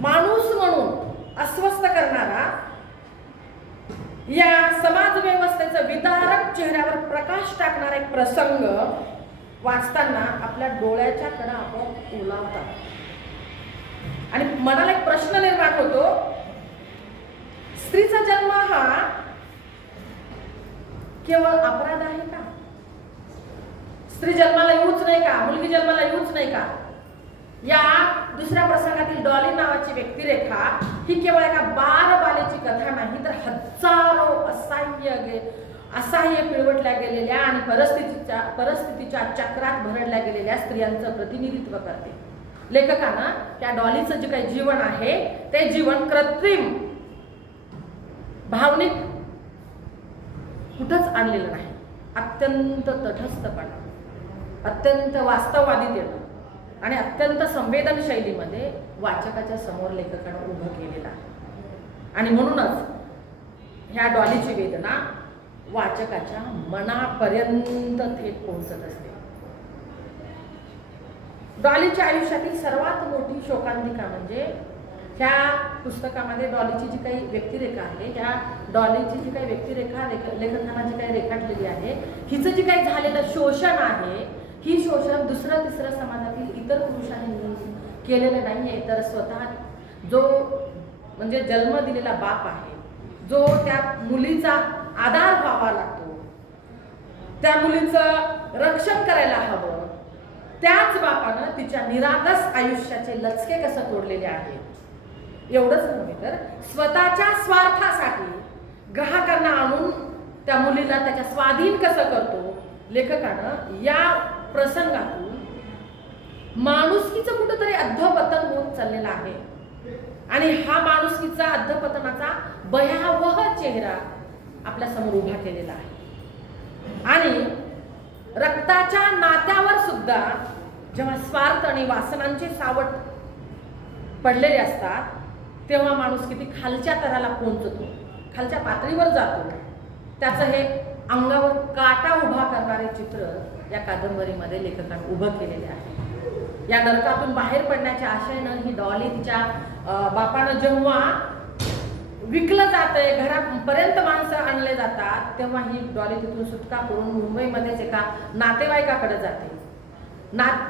माणूस म्हणून अस्वस्थ करणारा, या समाज व्यवस्थेचं विदारक चेहऱ्यावर प्रकाश टाकणारा एक प्रसंग वाचताना आपल्या डोळ्याच्या कडा आपोआप ओलावतात आणि मनाला एक प्रश्न निर्माण होतो, स्त्रीचा जन्म हा केवळ अपराध आहे का? स्त्री जन्माला येऊच नाही का, मुलगी जन्माला येऊच नाही का? या दुसऱ्या प्रसंगातील डॉली नावाची व्यक्तिरेखा ही केवळ एका बालबालेची कथा नाही, तर हजारो असहाय्य पिळवटल्या गेलेल्या आणि परिस्थितीच्या चक्रात भरडल्या गेलेल्या स्त्रियांचं प्रतिनिधित्व करते. लेखकानं त्या डॉलीचं जे काही जीवन आहे ते जीवन कृत्रिम, भावनिक कुठंच आणलेलं नाही. अत्यंत तटस्थपणा, अत्यंत वास्तववादीतेनं आणि अत्यंत संवेदन शैलीमध्ये वाचकाच्या समोर लेखकानं उभं केलेलं आहे. आणि म्हणूनच ह्या डॉलीची वेदना वाचकाच्या मनापर्यंत थेट पोहोचत असते. डॉलीच्या आयुष्यातील सर्वात मोठी शोकांतिका म्हणजे ह्या पुस्तकामध्ये डॉलीची जी काही व्यक्तिरेखा आहे, ह्या डॉलीची जी काही व्यक्तिरेखा लेखकानं जी काही रेखाटलेली आहे, हिचं जे काही झालेलं शोषण आहे, ही शोषण दुसरं तिसरं समाजातील इतर पुरुषांनी केलेलं नाही आहे, तर स्वतः जो म्हणजे जन्म दिलेला बाप आहे, जो त्या मुलीचा आधार व्हावा लागतो, त्या मुलीचं रक्षण करायला हवं, त्याच बापानं तिच्या निरागस आयुष्याचे लचके कसं तोडलेले आहेत. एवढंच नव्हे तर स्वतःच्या स्वार्थासाठी ग्राहकांना आणून त्या मुलीला त्याच्या स्वाधीन कसं करतो. लेखकानं या प्रसंगातून माणुसकीचं कुठंतरी अधःपतन होत चाललेलं आहे आणि हा माणुसकीचा अधःपतनाचा भयावह चेहरा आपल्या समोर उभा केलेला आहे. आणि रक्ताच्या नात्यावर सुद्धा जेव्हा स्वार्थ आणि वासनांचे सावट पडलेले असतात तेव्हा माणूस किती खालच्या तराला पोहोचतो, खालच्या पातळीवर जातो. त्याचं हे अंगावर काटा उभा करणारे चित्र या कादंबरीमध्ये लेखकाने उभं केलेले आहे. या नरकातून बाहेर पडण्याच्या आशेनं ही डॉली तिच्या बापानं जेव्हा विकलं जातंय, घरापर्यंत माणसं आणले जातात, तेव्हा ही डॉली तिथून सुटका करून मुंबईमध्येच एका नातेवाईकाकडे जाते.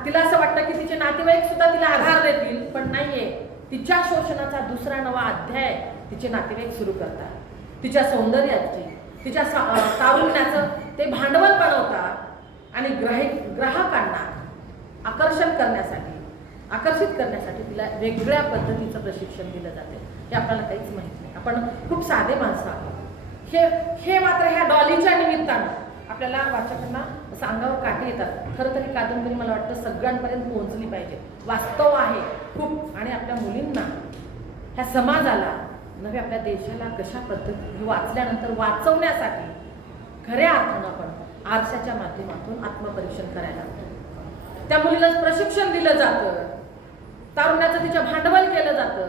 तिला असं वाटतं की तिचे नातेवाईक सुद्धा तिला आधार देतील, पण नाहीये. तिच्या शोषणाचा दुसरा नवा अध्याय तिचे नातेवाईक सुरू करतात. तिच्या सौंदर्याची, तिच्या तारुण्याचं ते भांडवल बनवतात आणि ग्राहकांना आकर्षित करण्यासाठी तिला वेगळ्या पद्धतीचं प्रशिक्षण दिलं जाते. हे आपल्याला काहीच माहित नाही. आपण खूप साधे माणसं आहोत. हे मात्र ह्या डॉलीच्या निमित्तानं आपल्याला वाचकांना सांगावं काटे येतात. खरं तरी कादंबरी मला वाटतं सगळ्यांपर्यंत पोहोचली पाहिजे. वास्तव आहे खूप, आणि आपल्या मुलींना, ह्या समाजाला नव्हे आपल्या देशाला कशा पद्धतीने वाचल्यानंतर वाचवण्यासाठी खऱ्या अर्थानं आपण आरशाच्या माध्यमातून आत्मपरीक्षण करायला लागतो. त्या मुलीला प्रशिक्षण दिलं जातं, तारुण्याचं तिच्या भांडवल केलं जातं,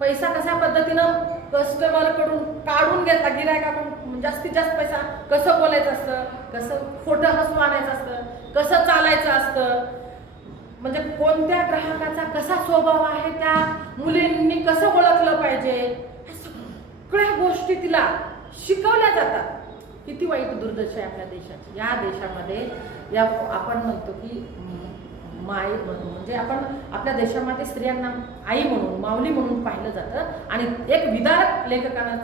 पैसा कशा पद्धतीनं कस्टमरकडून काढून घेतला, गिरायकाकडून जास्तीत जास्त पैसा कसं बोलायचं असतं, कसं खोटं हसू आणायचं असतं, कसं चालायचं असतं, म्हणजे कोणत्या ग्राहकाचा कसा स्वभाव आहे, त्या मुलींनी कसं ओळखलं पाहिजे, ह्या सगळ्या गोष्टी तिला शिकवल्या जातात. किती वाईट दुर्दशा आहे आपल्या देशाची. या देशामध्ये या आपण म्हणतो की माय म्हणजे आपण आपल्या देशामध्ये स्त्रियांना आई म्हणून, माऊली म्हणून पाहिलं जातं. आणि एक विदारक लेखकानं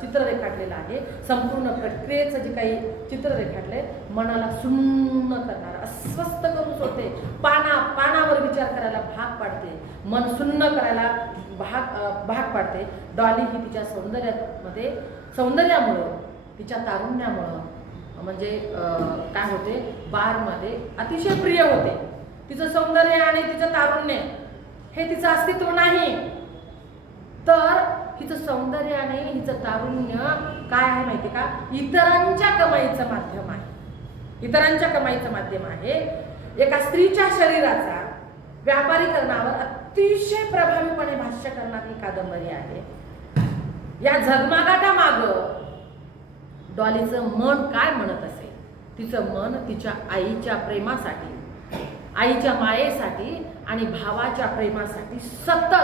चित्र रेखाटलेलं आहे. संपूर्ण प्रक्रियेचं जे काही चित्र रेखाटलंय मनाला सुन्न करणारं, अस्वस्थ करून सोडते, पानावर विचार करायला भाग पाडते, मन सुन्न करायला भाग पाडते. डॉली ही तिच्या सौंदर्यामुळं, तिच्या तारुण्यामुळं म्हणजे काय होते, बारमध्ये अतिशय प्रिय होते. तिचं सौंदर्य आणि तिचं तारुण्य हे तिचं अस्तित्व नाही, तर हिचं सौंदर्य आणि हिचं तारुण्य काय आहे माहिती का, इतरांच्या कमाईचं माध्यम आहे. इतरांच्या कमाईचं माध्यम आहे. एका स्त्रीच्या शरीराचा व्यापारीकरणावर अतिशय प्रभावीपणे भाष्य करणारी कादंबरी आहे. या झगमागाटामागं डॉलीचं मन काय म्हणत असेल. तिचं मन तिच्या आईच्या प्रेमासाठी, आईच्या मायेसाठी आणि भावाच्या प्रेमासाठी सतत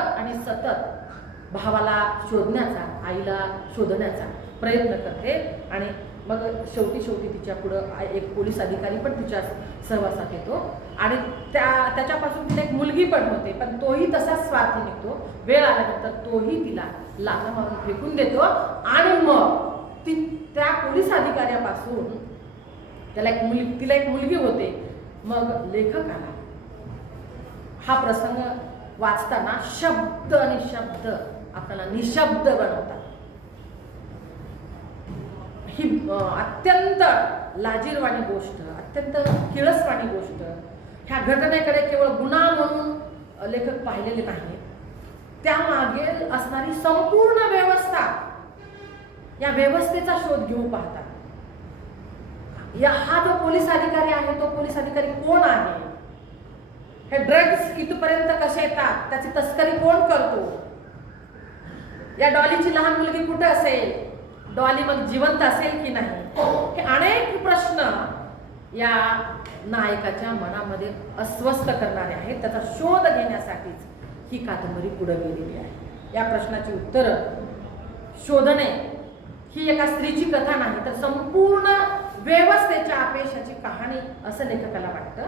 भावाला शोधण्याचा, आईला शोधण्याचा प्रयत्न करते. आणि मग शेवटी तिच्या पुढं एक पोलीस अधिकारी पण तिच्या सहवासात येतो आणि त्याच्यापासून तिला एक मुलगी पण होते, पण तोही तसाच स्वार्थी निघतो. वेळ आल्यानंतर तोही तिला लाथा मारून फेकून देतो आणि मग त्या पोलीस अधिकाऱ्यापासून तिला एक मुलगी होते. मग लेखकाला हा प्रसंग वाचताना शब्द आणि शब्द आपल्याला निशब्द बनवतात. ही अत्यंत लाजीरवाणी गोष्ट, अत्यंत किळसवाणी गोष्ट. ह्या घटनेकडे केवळ गुन्हा म्हणून लेखक पाहिलेले नाही, त्यामागे असणारी संपूर्ण व्यवस्था, या व्यवस्थेचा शोध घेऊ पाहतात. हा जो पोलीस अधिकारी आहे, तो पोलीस अधिकारी कोण आहे, हे ड्रग्ज इथपर्यंत कसे येतात, त्याची तस्करी कोण करतो, या डॉलीची लहान मुलगी कुठे असेल, डॉली मग जिवंत असेल की नाही, हे अनेक प्रश्न या नायकाच्या मनामध्ये अस्वस्थ करणारे आहेत. त्याचा शोध घेण्यासाठीच ही कादंबरी पुढे गेलेली आहे. या प्रश्नाची उत्तरं शोधणे ही एका स्त्रीची कथा नाही, तर संपूर्ण व्यवस्थेच्या अपयशाची कहाणी असं लेखकाला वाटतं.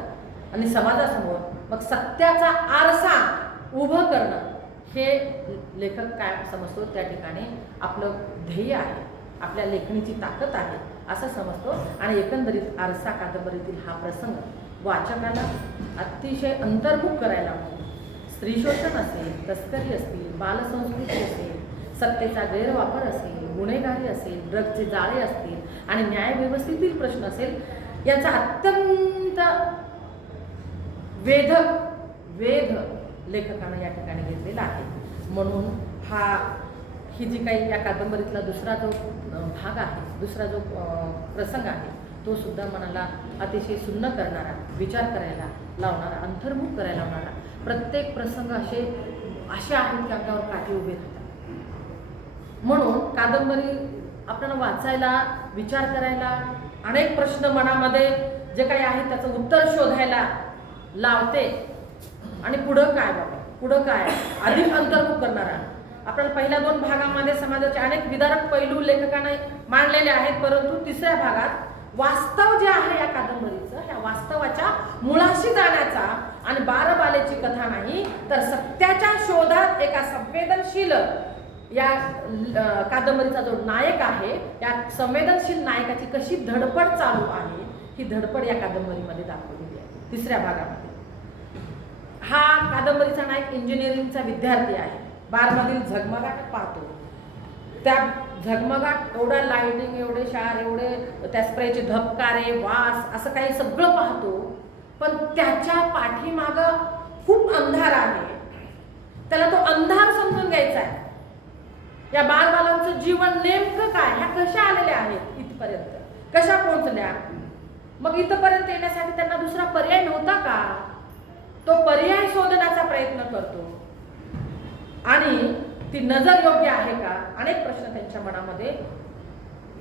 आणि समाजासमोर मग सत्याचा आरसा उभं करणं हे लेखक काय समजतो, त्या ठिकाणी आपलं ध्येय आहे, आपल्या लेखणीची ताकद आहे असं समजतो. आणि एकंदरीत आरसा कादंबरीतील हा प्रसंग वाचकाला अतिशय अंतर्मुख करायला हवं. स्त्री शोषण असेल, तस्करी असतील, बालसंस्कृती असेल, सत्तेचा गैरवापर असेल, गुन्हेगारी असेल, ड्रग्जचे जाळे असतील आणि न्यायव्यवस्थेतील प्रश्न असेल, याचा अत्यंत वेध लेखकानं या ठिकाणी घेतलेला आहे. म्हणून ही जी काही या कादंबरीतला दुसरा जो भाग आहे, दुसरा जो प्रसंग आहे, तो सुद्धा मनाला अतिशय सुन्न करणारा, विचार करायला लावणारा, अंतर्मुख करायला लावणारा. प्रत्येक प्रसंग असे आहेत की अंगावर काठी उभे राहतात. म्हणून कादंबरी आपल्याला वाचायला, विचार करायला, अनेक प्रश्न मनामध्ये जे काही आहे त्याचं उत्तर शोधायला लावते. आणि पुढं काय बाबा, पुढं काय, अधिक अंतर्मुख करणारा. आपल्याला पहिल्या 2 भागामध्ये समाजाचे अनेक विदारक पैलू लेखकाने मांडलेले आहेत, परंतु तिसऱ्या भागात वास्तव जे आहे या कादंबरीचं, ह्या वास्तवाच्या मुळाशी जाण्याचा आणि बारबालेची कथा नाही, तर सत्याच्या शोधात एका संवेदनशील या कादंबरीचा जो नायक आहे, या संवेदनशील नायकाची कशी धडपड चालू आहे, ही धडपड या कादंबरीमध्ये दाखवलेली आहे. तिसऱ्या भागामध्ये हा कादंबरीचा नायक इंजिनिअरिंगचा विद्यार्थी आहे. बारमधील झगमगाट पाहतो, त्या झगमगाट, एवढा लाइटिंग, एवढे शार, एवढे त्या स्प्रेचे धबकारे, वास, असं काही सगळं पाहतो. पण त्याच्या पाठीमागं खूप अंधार आहे. त्याला तो अंधार समजून घ्यायचा आहे. या बालबालांचं जीवन नेमकं काय, ह्या कशा आलेल्या आहेत इथपर्यंत, कशा पोहोचल्या, मग इथपर्यंत येण्यासाठी त्यांना दुसरा पर्याय नव्हता का, तो पर्याय शोधण्याचा प्रयत्न करतो. आणि ती नजर योग्य आहे का, अनेक प्रश्न त्यांच्या मनामध्ये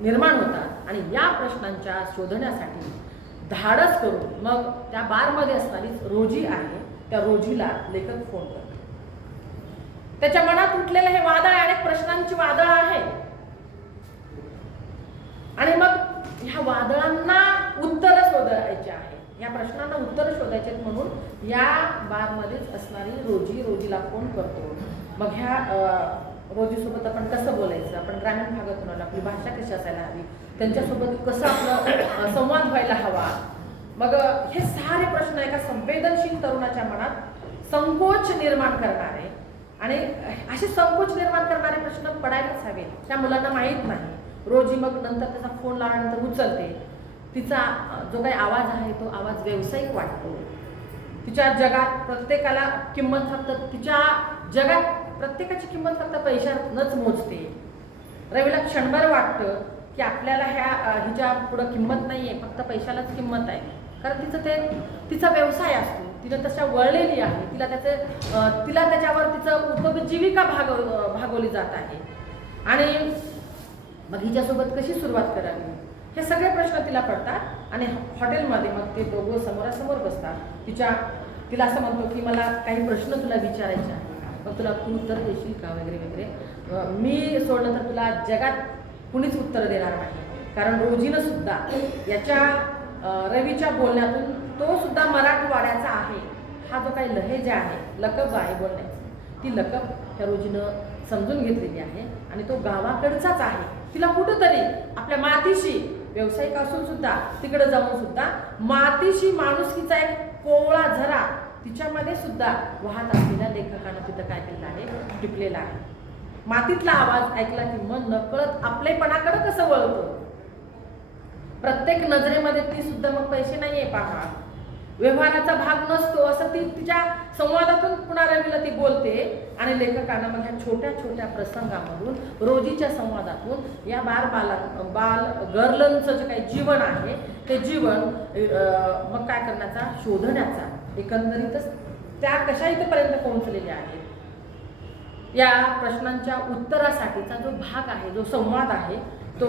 निर्माण होतात. आणि या प्रश्नांच्या शोधण्यासाठी धाडस करून मग त्या बारमध्ये असणारी रोजी आहे, त्या रोजीला लेखक फोन करतो. त्याच्या मनात उठलेलं हे वादळ, अनेक प्रश्नांची वादळ आहे. आणि मग ह्या वादळांना उत्तर शोधायचे आहे, या प्रश्नांना उत्तर शोधायचे म्हणून या बारमध्येच असणारी रोजीला फोन करतो. मग ह्या रोजीसोबत आपण कसं बोलायचं, आपण ग्रामीण भागातून आलो, आपली भाषा कशी असायला हवी, त्यांच्यासोबत कसं आपलं संवाद व्हायला हवा. मग हे सारे प्रश्न एका संवेदनशील तरुणाच्या मनात संकोच निर्माण करणारे, आणि असे संकोच निर्माण करणारे प्रश्न पडायलाच हवे. त्या मुलांना माहीत नाही. रोजी मग नंतर त्याचा फोन लावल्यानंतर उचलते. तिचा जो काही आवाज आहे तो आवाज व्यावसायिक वाटतो. तिच्या जगात प्रत्येकाला किंमत फक्त, तिच्या जगात प्रत्येकाची किंमत फक्त पैशानंच मोजते. रवीला क्षणभर वाटतं की आपल्याला हिच्या पुढं किंमत नाही आहे, फक्त पैशालाच किंमत आहे. कारण तिचा व्यवसाय असतो, तिला तशा वळलेली आहे, तिला त्याच्यावर तिचं उपजीविका भागवली जात आहे. आणि मग हिच्यासोबत कशी सुरुवात करावी, हे सगळे प्रश्न तिला पडतात. आणि हॉटेलमध्ये मग ते दोघं समोरासमोर बसतात. तिला असं म्हणतो की मला काही प्रश्न तुला विचारायचे आहे, मग तू उत्तर देशील का, वगैरे वगैरे. मी सोडलं तर तुला जगात कुणीच उत्तर देणार नाही. कारण रोजीनं सुद्धा याच्या रवीच्या बोलण्यातून, तो सुद्धा मराठवाड्याचा आहे, हा जो काही लहेजा आहे, लकब आहे बोलण्याची, ती लकब ह्या रोजीनं समजून घेतलेली आहे. आणि तो गावाकडचाच आहे. तिला कुठंतरी आपल्या मातीशी व्यावसायिक असून सुद्धा तिकडे जाऊन सुद्धा मातीशी माणुसकीचा एक कोवळा झरा तिच्यामध्ये सुद्धा वाहत असलेल्या लेखकानं तिथं काय केलेलं आहे, टिपलेला आहे. मातीतला आवाज ऐकला की मन नकळत आपलेपणाकडे कसं वळतं. प्रत्येक नजरेमध्ये ती सुद्धा मग पैसे नाहीये पहा, व्यवहाराचा भाग नसतो असं ती तिच्या संवादातून पुन्हा रवीला ती बोलते. आणि लेखकानं मग ह्या छोट्या छोट्या प्रसंगामधून रोजीच्या संवादातून या बाल गर्लंचं जे काही जीवन आहे ते जीवन मग काय करण्याचा, शोधण्याचा, एकंदरीतच त्या कशा इथपर्यंत पोहोचलेल्या आहेत या प्रश्नांच्या उत्तरासाठीचा जो भाग आहे, जो संवाद आहे तो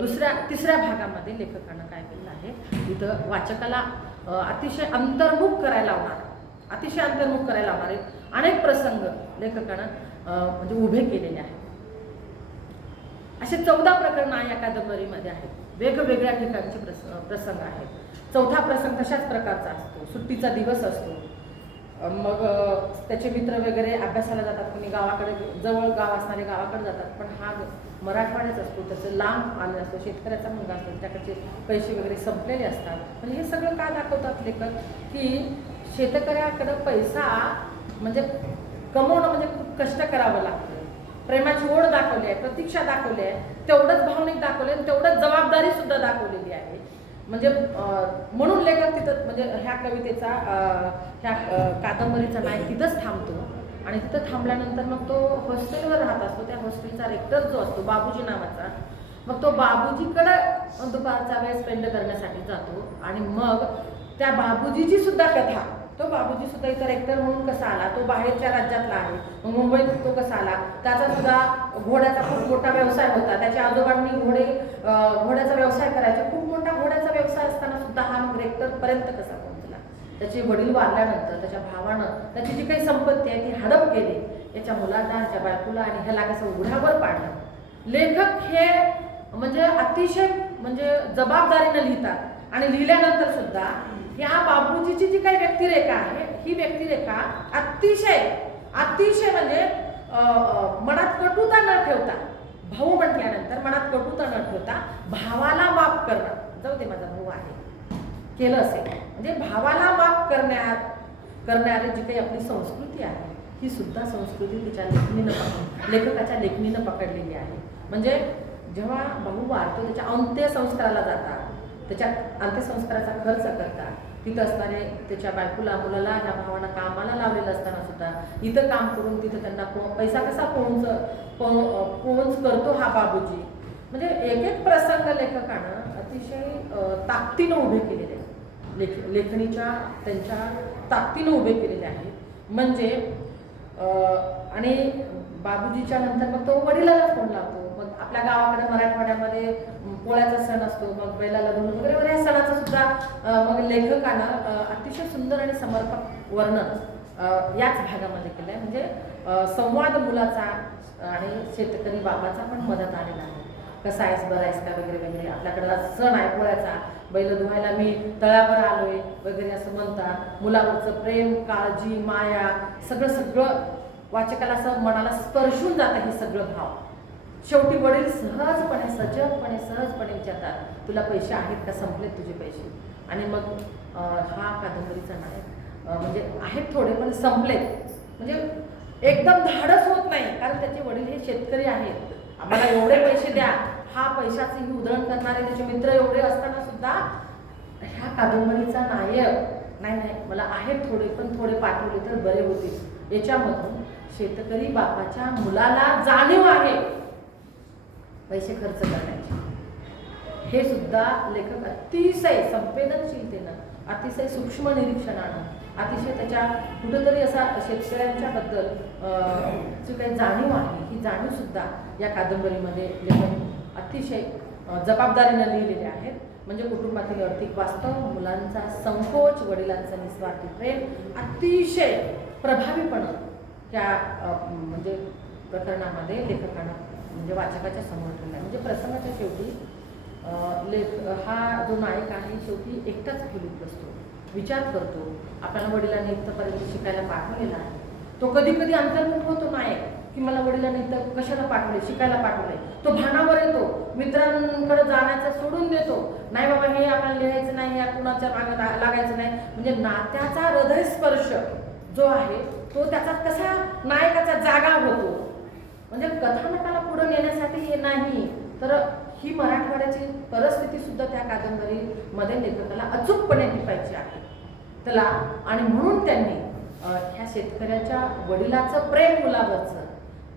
तिसऱ्या भागामध्ये लेखकानं काय केलेलं आहे, इथं वाचकाला अतिशय अंतर्मुख करायला लावणारे अनेक प्रसंग लेखकानं म्हणजे उभे केलेले आहेत. असे 14 प्रकरणं या कादंबरीमध्ये आहेत. वेगवेगळ्या ठिकाणचे प्रसंग आहेत. चौथा प्रसंग तशाच प्रकारचा असतो. सुट्टीचा दिवस असतो. मग त्याचे मित्र वगैरे अभ्यासाला जातात, कोणी गावाकडे, जवळ गाव असणारे गावाकडे जातात, पण हा मराठवाड्याच असतो, त्याचं लांब आलं असतो, शेतकऱ्याचा मुलगा असतो, त्याकडचे पैसे वगैरे संपलेले असतात. म्हणजे हे सगळं काय दाखवतात लेखक, की शेतकऱ्याकडं पैसा म्हणजे कमवणं म्हणजे खूप कष्ट करावं लागतं. प्रेमाची ओढ दाखवली आहे, प्रतीक्षा दाखवली आहे, तेवढंच भावनिक दाखवले, तेवढंच जबाबदारी सुद्धा दाखवलेली आहे. म्हणजे म्हणून लेखक तिथं म्हणजे ह्या कवितेचा ह्या कादंबरीचा नायक तिथंच थांबतो. आणि तिथं थांबल्यानंतर मग तो हॉस्टेलवर राहत असतो. त्या हॉस्टेलचा रेक्टर जो असतो बाबूजी नावाचा, मग तो बाबूजीकडं दुपारचा वेळ स्पेंड करण्यासाठी जातो. आणि मग त्या बाबूजीची सुद्धा कथा, तो बाबूजी सुद्धा इथं रेक्टर म्हणून कसा आला, तो बाहेरच्या राज्यातला आहे, मग मुंबईत तो कसा आला, त्याचा सुद्धा घोड्याचा खूप मोठा व्यवसाय होता, त्याच्या आजोबांनी घोड्याचा व्यवसाय करायचे, खूप मोठा घोड्याचा व्यवसाय असताना सुद्धा हा रेक्टरपर्यंत कसा पोहोचला. त्याचे वडील वारल्यानंतर त्याच्या भावानं त्याची जी काही संपत्ती आहे ती हडप केली, याच्या मुलांना, याच्या बायकोला, आणि ह्याला कसं उघड्यावर पाडलं. लेखक हे म्हणजे अतिशय म्हणजे जबाबदारीनं लिहितात. आणि लिहिल्यानंतर सुद्धा या बाबूजीची जी काही व्यक्तिरेखा आहे, ही व्यक्तिरेखा अतिशय म्हणजे मनात कटुता न ठेवता, भाऊ म्हटल्यानंतर मनात कटुता न ठेवता भावाला माफ करणं, जाऊ दे माझा भाऊ आहे, केलं असेल म्हणजे भावाला माफ करणारी जी काही आपली संस्कृती आहे, ही सुद्धा संस्कृती तिच्या लेखकाच्या लेखणीनं पकडलेली आहे. म्हणजे जेव्हा भाऊ वारतो त्याच्या अंत्यसंस्काराला जातात, त्याच्या अंत्यसंस्काराचा खर्च करतात, तिथं असणारे त्याच्या बायकोला, मुलाला, ह्या भावांना कामाला लावलेलं असताना सुद्धा इथं काम करून तिथं त्यांना पैसा कसा पोहोच करतो हा बाबूजी. म्हणजे एक एक प्रसंग लेखकानं अतिशय ताकदीनं उभे केलेले आहेत. लेखणीच्या त्यांच्या ताकदीनं उभे केलेले आहेत. म्हणजे आणि बाबूजीच्या नंतर मग तो वडिलाला फोन लावतो. मग आपल्या गावाकडे मराठवाड्यामध्ये पोळ्याचा सण असतो, मग बैलाला धुणं वगैरे या सणाचं सुद्धा मग लेखकानं अतिशय सुंदर आणि समर्पक वर्णन याच भागामध्ये केलं आहे. म्हणजे संवाद मुलाचा आणि शेतकरी बाबाचा पण मदत आलेला आहे. कसा आहेस, बरं आहेस का वगैरे वगैरे. आपल्याकडे सण आहे पोळ्याचा, बैल धुवायला मी तळ्यावर आलोय वगैरे असं म्हणतात. मुलावरचं प्रेम, काळजी, माया सगळं वाचकाला असं मनाला स्पर्शून जातं हे सगळं भाव. शेवटी वडील सहजपणे विचारतात, तुला पैसे आहेत का, संपलेत तुझे पैसे. आणि मग हा कादंबरीचा नायक म्हणजे आहेत थोडे पण संपलेत. म्हणजे एकदम धाडस होत नाही, कारण त्याचे वडील हे शेतकरी आहेत, आम्हाला एवढे पैसे द्या, हा पैशाची उधळण करणारे त्याचे मित्र एवढे असताना सुद्धा ह्या कादंबरीचा नायक नाही मला आहेत थोडे, पण थोडे पाठवले तर बरे होतील. याच्यामधून शेतकरी बापाच्या मुलाला जाणीव आहे पैसे खर्च करण्याची. हे सुद्धा लेखक अतिशय संवेदनशीलतेनं, अतिशय सूक्ष्म निरीक्षणानं, अतिशय त्याच्या कुठंतरी असा शेतकऱ्यांच्या बद्दल जी काही जाणीव आहे, ही जाणीव सुद्धा या कादंबरीमध्ये लेखक अतिशय जबाबदारीनं लिहिलेले आहेत. म्हणजे कुटुंबातील आर्थिक वास्तव, मुलांचा संकोच, वडिलांचं निस्वार्थी प्रेम अतिशय प्रभावीपणे त्या म्हणजे प्रकरणामध्ये लेखकानं म्हणजे वाचकाच्या समोर ठेवला. म्हणजे प्रसंगाच्या शेवटी हा जो नायक आहे शेवटी एकटाच खोलीत बसतो, विचार करतो. आपल्याला वडिलांनी इथपर्यंत शिकायला पाठवलेला आहे, तो कधी कधी अंतर्मुख होतो नायक, की मला वडिलांनी तर कशाला पाठवले, शिकायला पाठवले. तो भानावर येतो, मित्रांकडे जाण्याचं सोडून देतो, नाही बाबा हे आम्हाला लिहायचं नाही, या कुणाच्या मागे लागायचं नाही. म्हणजे नात्याचा हृदयस्पर्श जो आहे तो त्याचा कसा नायकाचा जागा होतो. म्हणजे कथानकाला पुढे नेण्यासाठी हे नाही, तर ही मराठवाड्याची परिस्थिती सुद्धा त्या कादंबरीमध्ये लेखकाला अचूकपणे टिपायची आहे त्याला. आणि म्हणून त्यांनी ह्या शेतकऱ्याच्या वडिलाचं प्रेम मुलावरचं,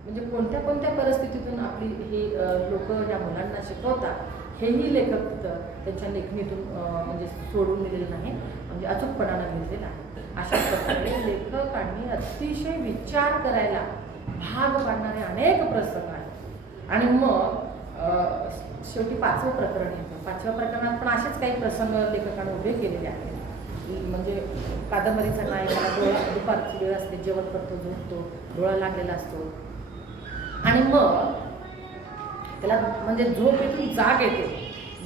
म्हणजे कोणत्या कोणत्या परिस्थितीतून आपली ही लोक ह्या मुलांना शिकवतात, हेही लेखक त्यांच्या लेखणीतून म्हणजे सोडून दिलेलं नाही, म्हणजे अचूकपणानं लिहिलेलं आहे. अशा प्रकारे लेखकांनी अतिशय विचार करायला भाग पाडणारे अनेक प्रसंग आहेत. आणि मग शेवटी 5वं प्रकरण येतं. 5व्या प्रकरणात पण असेच काही प्रसंग लेखकाने उभे केलेले आहेत. म्हणजे कादंबरीचा नायकाला डोळा, दुपारची वेळ असते, जेवण करतो, झोपतो, डोळा लागलेला असतो, आणि मग त्याला म्हणजे झोपेतून जाग येते,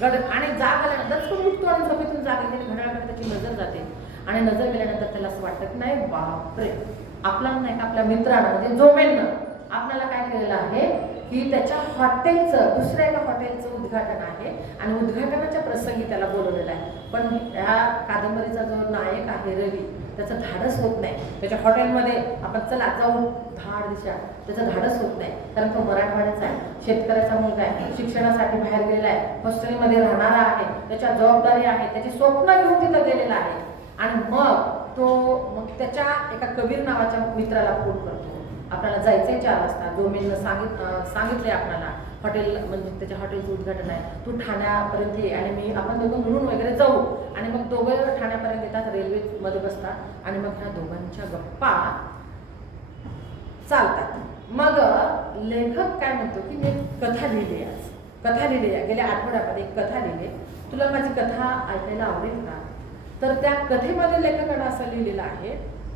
आणि जाग आल्यानंतर तो उठतो आणि झोपेतून जाग येते, घड्याळाकडे त्याची नजर जाते, आणि नजर गेल्यानंतर त्याला असं वाटतं की नाही बापरे, आपला नाही का आपल्या मित्रानं म्हणजे जोमेननं आपल्याला काय केलेलं आहे की त्याच्या हॉटेलचं, दुसऱ्या एका हॉटेलचं उद्घाटन आहे आणि उद्घाटनाच्या प्रसंगी त्याला बोलवलेलं आहे. पण ह्या कादंबरीचा जो नायक आहे रवी, त्याचं धाडस होत नाही. त्याच्या हॉटेलमध्ये आपण चला जाऊ धाड दिशा, त्याचं धाडस होत नाही, कारण तो मराठवाड्याचा आहे, शेतकऱ्याचा मुलगा आहे, शिक्षणासाठी बाहेर गेलेला आहे, हॉस्टेलमध्ये राहणारा आहे, त्याच्या जबाबदारी आहे, त्याची स्वप्न घेऊन तिथं गेलेला आहे. आणि मग त्याच्या एका कबीर नावाच्या मित्राला फोन करतो, आपल्याला जायचंय 4 वाजता, जोमेननं सांगितलंय आपल्याला हॉटेल, म्हणजे त्याच्या हॉटेलचं उद्घाटन आहे, तू ठाण्यापर्यंत ये आणि आपण दोघं मिळून वगैरे जाऊ. आणि मग दोघं ठाण्यापर्यंत येतात, रेल्वेमध्ये बसतात, आणि मग ह्या दोघांच्या गप्पा चालतात. मग लेखक काय म्हणतो की मी कथा लिहिली, आज कथा लिहिली आहे, गेल्या आठवड्यामध्ये एक कथा लिहिली, तुला माझी कथा ऐकायला आवडेल का? तर त्या कथेमध्ये लेखकानं असं लिहिलेलं आहे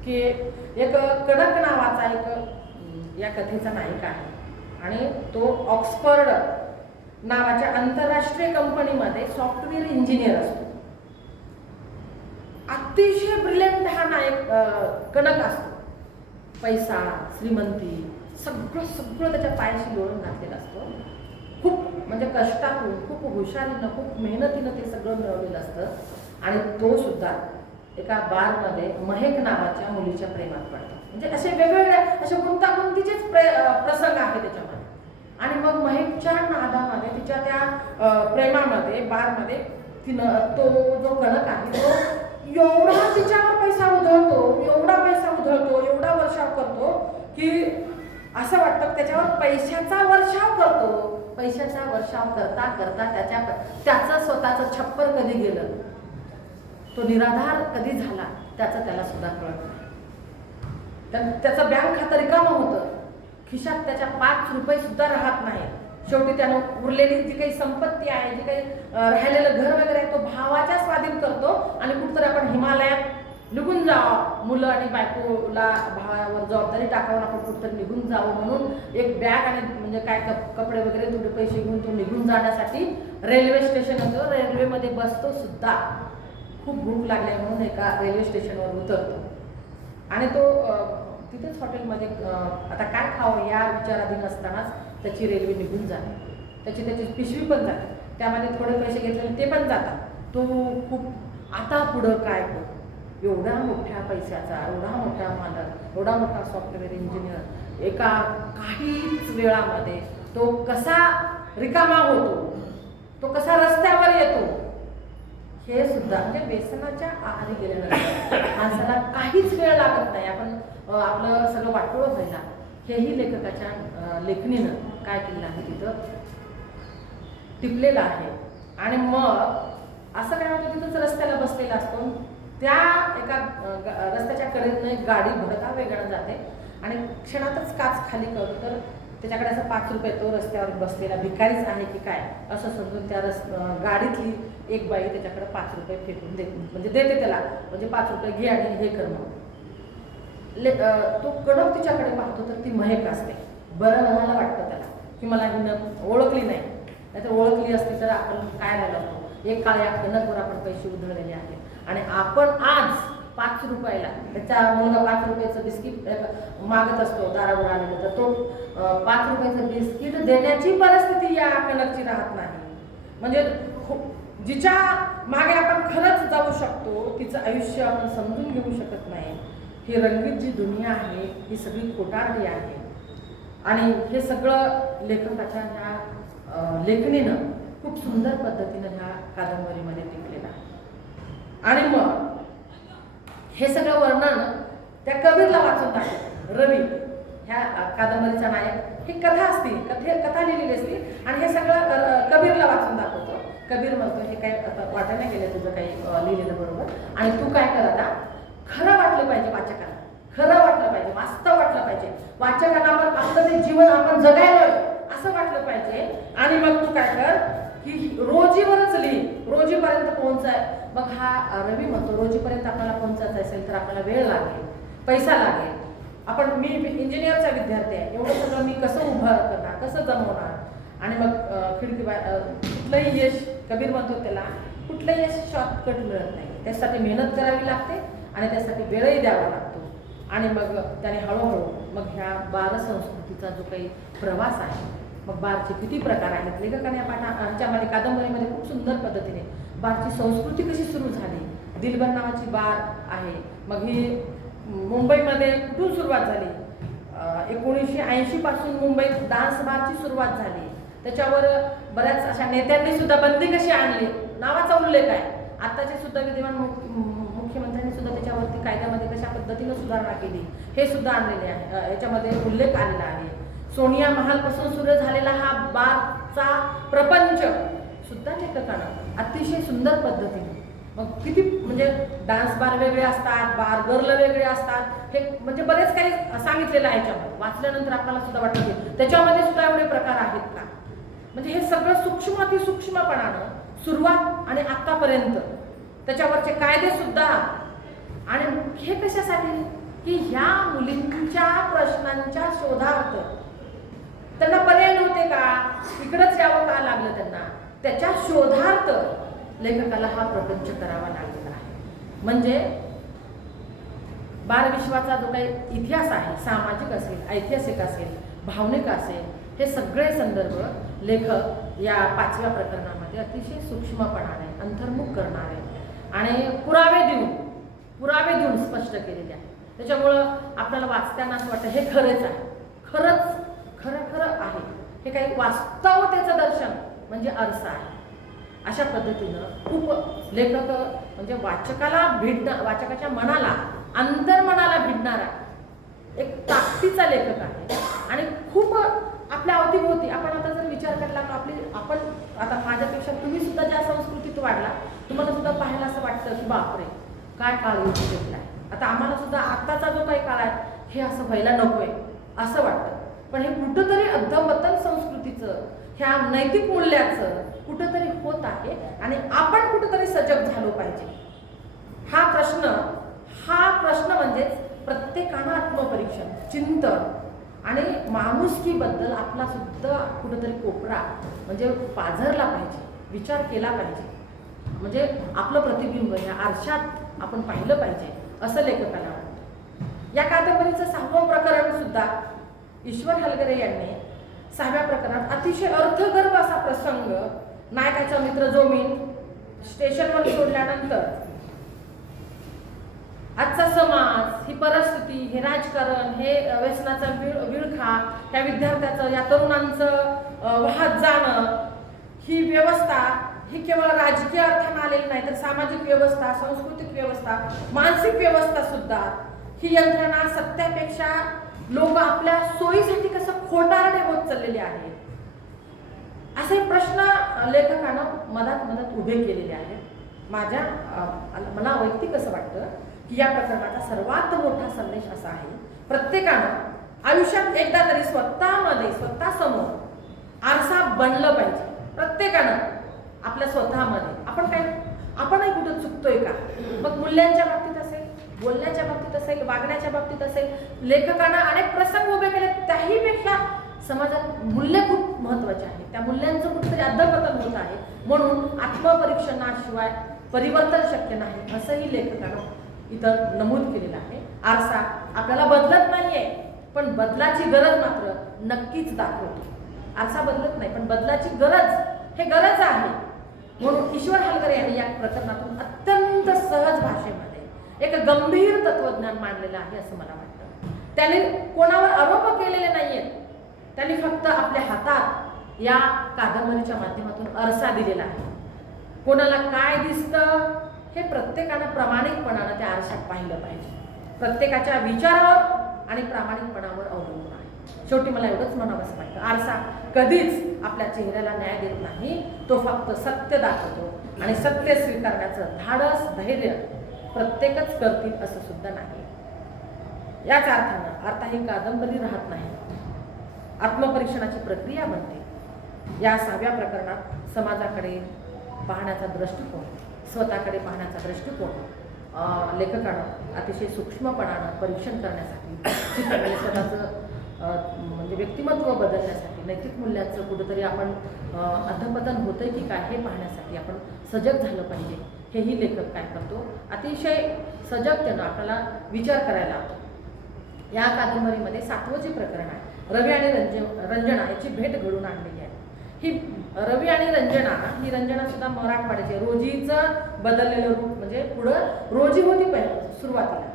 की एक कनक नावाचा एक या कथेचा नायक आहे, आणि तो ऑक्सफर्ड नावाच्या आंतरराष्ट्रीय कंपनीमध्ये सॉफ्टवेअर इंजिनियर असतो. अतिशय ब्रिलियंट हा नायक कनक असतो. पैसा, श्रीमंती सगळं त्याच्या पायाशी लोळून घातलेलं असतो. खूप म्हणजे कष्टातून, खूप हुशारीनं, खूप मेहनतीनं ते सगळं मिळवलेलं असतं. आणि तो सुद्धा एका बारमध्ये महक नावाच्या मुलीच्या प्रेमात पडतो. म्हणजे असे वेगवेगळे असे गुंतागुंतीचेच प्रसंग आहे त्याच्यामध्ये. आणि मग महकच्या नादामध्ये, तिच्या त्या प्रेमामध्ये, बारमध्ये तो जो कनक आहे तो एवढा तिच्यावर पैसा उधळतो, एवढा पैसा उधळतो, एवढा वर्षाव करतो की असं वाटतं त्याच्यावर पैशाचा वर्षाव करतो. पैशाचा वर्षाव करता करता त्याचं स्वतःचं छप्पर कधी गेलं, तो निराधार कधी झाला, त्याचं त्याला सुद्धा कळत नाही. त्याचं बँक खातं रिकामं होतं, खिशात त्याच्या 5 रुपये सुद्धा राहत नाही. शेवटी त्यानं उरलेली जी काही संपत्ती आहे, जी काही राहिलेलं घर वगैरे आहे, तो भावाच्या स्वाधीन करतो आणि कुठंतरी आपण हिमालयात निघून जावं, मुलं आणि बायकोला भावावर जबाबदारी टाकावून आपण कुठंतरी निघून जावं म्हणून एक बॅग आणि म्हणजे काय कपडे वगैरे थोडे पैसे घेऊन तो निघून जाण्यासाठी रेल्वे स्टेशन होतं, रेल्वेमध्ये बसतो सुद्धा. खूप भूक लागली म्हणून एका रेल्वे स्टेशनवर उतरतो आणि तो तिथेच हॉटेलमध्ये आता काय खावं या विचाराधीन असतानाच त्याची रेल्वे निघून जाते. त्याची पिशवी पण जाते, त्यामध्ये थोडे पैसे घेतले ते पण जातात. तो खूप आता पुढं काय करू, एवढा मोठ्या पैशाचा, एवढा मोठा मालक, एवढा मोठा सॉफ्टवेअर इंजिनियर एका काहीच वेळामध्ये तो कसा रिकामा होतो, तो कसा रस्त्यावर येतो, हे सुद्धा म्हणजे व्यसनाच्या आहारी गेल्यानंतर माणसाला काहीच वेळ लागत नाही, आपण आपलं सगळं वाटोळं व्हायला. हेही लेखकाच्या लेखणीनं काय केलेलं आहे तिथं टिपलेलं आहे. आणि मग असं काय होतं, तिथंच रस्त्याला बसलेला असतो, त्या एका रस्त्याच्या कडेनं एक गाडी भडका वेगळं जाते आणि क्षणातच काच खाली करतो, तर त्याच्याकडे असं 5 रुपये, तो रस्त्यावर बसलेला भिकारीच आहे की काय असं समजून त्या गाडीतली एक बाई त्याच्याकडे 5 रुपये फेकून देते, म्हणजे देते त्याला, म्हणजे 5 रुपये घे आणि हे कर. मग तो कडक तिच्याकडे पाहतो तर ती महक असते. बरं म्हणायला वाटतं त्याला की मला हिनं ओळखली नाही, नाहीतर ओळखली असती तर आपण काय राहिलो असतो. एक काळ या कनकवर आपण पैसे उधळलेले आहेत आणि आपण आज 5 रुपयाला त्याचा मुलगा 5 रुपयाचं बिस्किट मागत असतो दारावर आलेलं, तर तो 5 रुपयाचं बिस्किट देण्याची परिस्थिती या कनकची राहत नाही. म्हणजे जिच्या मागे आपण खरंच जाऊ शकतो, तिचं आयुष्य आपण समजून घेऊ शकत नाही. ही रंगीत जी दुनिया आहे ही सगळी खोटारडी आहे. आणि हे सगळं लेखकाच्या ह्या लेखणीनं खूप सुंदर पद्धतीनं ह्या कादंबरीमध्ये टिकलेलं आहे. आणि मग हे सगळं वर्णन त्या कबीरला वाचून दाखवतो. रवी ह्या कादंबरीचा नायक, ही कथा असते, कथा लिहिलेली असते आणि हे सगळं कबीरला वाचून दाखवतो. कबीर म्हणतो हे काय आता वाटायला गेलं तुझं काही लिहिलेलं बरोबर, आणि तू काय कर आता, खरं वाटलं पाहिजे वाचकाला, खरं वाटलं पाहिजे, वास्तव वाटलं पाहिजे वाचकाला, आपण आपलं ते जीवन आपण जगायलोय असं वाटलं पाहिजे. आणि मग तू काय कर की रोजीवरच लिही, रोजीपर्यंत पोहोचाय. मग हा रवी म्हणतो रोजीपर्यंत आपल्याला पोहोचायचं असेल तर आपल्याला वेळ लागेल, पैसा लागेल. मी इंजिनिअरचा विद्यार्थी आहे, एवढं सगळं मी कसं उभं करणार, कसं जमवणार. आणि मग कुठलंही यश, कबीर म्हणतो त्याला, कुठलंही यश शॉर्टकट मिळत नाही, त्यासाठी मेहनत करावी लागते आणि त्यासाठी वेळही द्यावा लागतो. आणि मग त्याने हळूहळू मग ह्या बार संस्कृतीचा जो काही प्रवास आहे, मग बारचे किती प्रकार आहेत, लेखकाने ह्याच्यामध्ये कादंबरीमध्ये खूप सुंदर पद्धतीने बारची संस्कृती कशी सुरू झाली. दिलबर नावाची बार आहे, मग ही मुंबईमध्ये कुठून सुरुवात झाली, 1980 पासून मुंबईत डान्स बारची सुरुवात झाली. त्याच्यावर बऱ्याच अशा नेत्यांनी सुद्धा बंदी कशी आणली, नावाचा उल्लेख आहे. आताचे सुद्धा विद्यमान मुख्यमंत्र्यांनी सुद्धा त्याच्यावरती कायद्यामध्ये कशा पद्धतीनं सुधारणा केली हे सुद्धा आणलेले आहे, याच्यामध्ये उल्लेख आलेला आहे. सोनिया महालपासून सुरू झालेला हा बारचा प्रपंच सुद्धा लेखकानं अतिशय सुंदर पद्धतीने, मग किती म्हणजे डान्स बार वेगळे असतात, बार गर्ल वेगळे असतात, हे म्हणजे बरेच काही सांगितलेलं आहे याच्यामध्ये. वाचल्यानंतर आपल्याला सुद्धा वाटतं की त्याच्यामध्ये सुद्धा एवढे प्रकार आहेत का. म्हणजे हे सगळं सूक्ष्म अतिसूक्ष्मपणानं सुरुवात आणि आतापर्यंत त्याच्यावरचे कायदे सुद्धा. आणि हे कशासाठी की ह्या मुलींच्या प्रश्नांच्या शोधार्थ त्यांना पर्याय नव्हते का, इकडंच यावं का लागलं त्यांना, त्याच्या शोधार्थ लेखकाला हा प्रपंच करावा लागलेला आहे. म्हणजे बालविश्वाचा जो काही इतिहास आहे, सामाजिक असेल, ऐतिहासिक असेल, भावनिक असेल, हे सगळे संदर्भ लेखक या 5व्या प्रकरणामध्ये अतिशय सूक्ष्मपणाने अंतर्मुख करणारे आणि पुरावे देऊन स्पष्ट केलेले आहे. त्याच्यामुळं आपल्याला वाचताना असं वाटतं हे खरंच आहे, खरं आहे, हे काही वास्तवतेचं दर्शन म्हणजे आरसा आहे. अशा पद्धतीनं खूप लेखक म्हणजे वाचकाच्या मनाला, अंतर्मनाला भिडणारा एक ताकदीचा लेखक आहे. आणि खूप आपल्या अवतीभोवती आपण आता जर विचार करायला आपण आता माझ्यापेक्षा तुम्ही सुद्धा ज्या संस्कृतीत वाढला, तुम्हाला सुद्धा पाहायला असं वाटतं की बापरे काय काळ येऊ घेतला आहे. आता आम्हाला सुद्धा आत्ताचा जो काही काळ आहे हे असं व्हायला नकोय असं वाटतं. पण हे कुठंतरी अधपतन संस्कृतीचं, ह्या नैतिक मूल्याचं कुठंतरी होत आहे आणि आपण कुठंतरी सजग झालो पाहिजे. हा प्रश्न म्हणजेच प्रत्येकानं आत्मपरीक्षण, चिंतन आणि माणुसकीबद्दल आपला सुद्धा कुठंतरी कोपरा म्हणजे पाझरला पाहिजे, विचार केला पाहिजे. म्हणजे आपलं प्रतिबिंब या आरशात आपण पाहिलं पाहिजे असं लेखकाला वाटतं. या कादंबरीचं 6वं प्रकरण सुद्धा ईश्वर हलगरे यांनी 6व्या प्रकरणात अतिशय अर्थगर्भ असा प्रसंग, नायकाचा मित्र जोमीन स्टेशनवर सोडल्यानंतर आजचा समाज, ही परिस्थिती, हे राजकारण, हे व्यसनाचा विळखा, त्या विद्यार्थ्याचं, या तरुणांचं वाहत जाणं, ही व्यवस्था ही केवळ राजकीय अर्थानं आलेली नाही तर सामाजिक व्यवस्था, सांस्कृतिक व्यवस्था, मानसिक व्यवस्था सुद्धा, ही यंत्रणा सत्यापेक्षा लोक आपल्या सोयीसाठी कसं खोटारडे होत चाललेले आहेत असे प्रश्न लेखकानं मनात उभे केलेले आहेत. मला वैयक्तिक असं वाटतं की या प्रकरणाचा सर्वात मोठा संदेश असा आहे, प्रत्येकानं आयुष्यात एकदा तरी स्वतःसमोर आरसा बनलं पाहिजे. प्रत्येकानं आपल्या स्वतःमध्ये आपणही कुठं चुकतोय का, मग मूल्यांच्या बाबतीत असेल, बोलण्याच्या बाबतीत असेल, वागण्याच्या बाबतीत असेल. लेखकानं अनेक प्रसंग उभे केले, त्याहीपेक्षा समाजात मूल्य खूप महत्वाचे आहे, त्या मूल्यांचं कुठेतरी अधपतन होत आहे. म्हणून आत्मपरीक्षणाशिवाय परिवर्तन शक्य नाही असंही लेखकानं इथं नमूद केलेलं आहे. आरसा आपल्याला बदलत नाहीये, पण बदलाची गरज मात्र नक्कीच दाखवतो. आरसा बदलत नाही, पण बदलाची गरज आहे. म्हणून ईश्वर हलगरे यांनी या प्रकरणातून अत्यंत सहज भाषेमध्ये एक गंभीर तत्वज्ञान मांडलेलं आहे असं मला वाटतं. त्यांनी कोणावर आरोप केलेले नाहीयेत, त्यांनी फक्त आपल्या हातात या कादंबरीच्या माध्यमातून आरसा दिलेला आहे. कोणाला काय दिसतं हे प्रत्येकानं प्रामाणिकपणानं त्या आरशात पाहिलं पाहिजे. प्रत्येकाच्या विचारावर आणि प्रामाणिकपणावर अवलंबून आहे. शेवटी मला एवढंच म्हणावंसं वाटतं, आरसा कधीच आपल्या चेहऱ्याला न्याय देत नाही. तो फक्त सत्य दाखवतो आणि सत्य स्वीकारण्याचं धाडस धैर्य प्रत्येकच करतील असं सुद्धा नाही. याच अर्थानं ही कादंबरी राहत नाही, आत्मपरीक्षणाची प्रक्रिया बनते. या 6व्या प्रकरणात समाजाकडे पाहण्याचा दृष्टिकोन, स्वतःकडे पाहण्याचा दृष्टिकोन लेखकानं अतिशय सूक्ष्मपणानं परीक्षण करण्यासाठी, स्वतःचं म्हणजे व्यक्तिमत्व बदलण्यासाठी, नैतिक मूल्याचं कुठंतरी आपण अधपतन होतंय की काय हे पाहण्यासाठी आपण सजग झालं पाहिजे. हेही लेखक काय करतो, अतिशय सजगतेनं आपल्याला विचार करायला लावतो. या कादंबरीमध्ये 7वं जे प्रकरण आहे, रवी आणि रंजना याची भेट घडून आणलेली आहे. ही रवी आणि रंजना सुद्धा मराठवाड्याची, रोजीचं बदललेलं रूप. म्हणजे पुढं रोजी होती सुरुवातीला,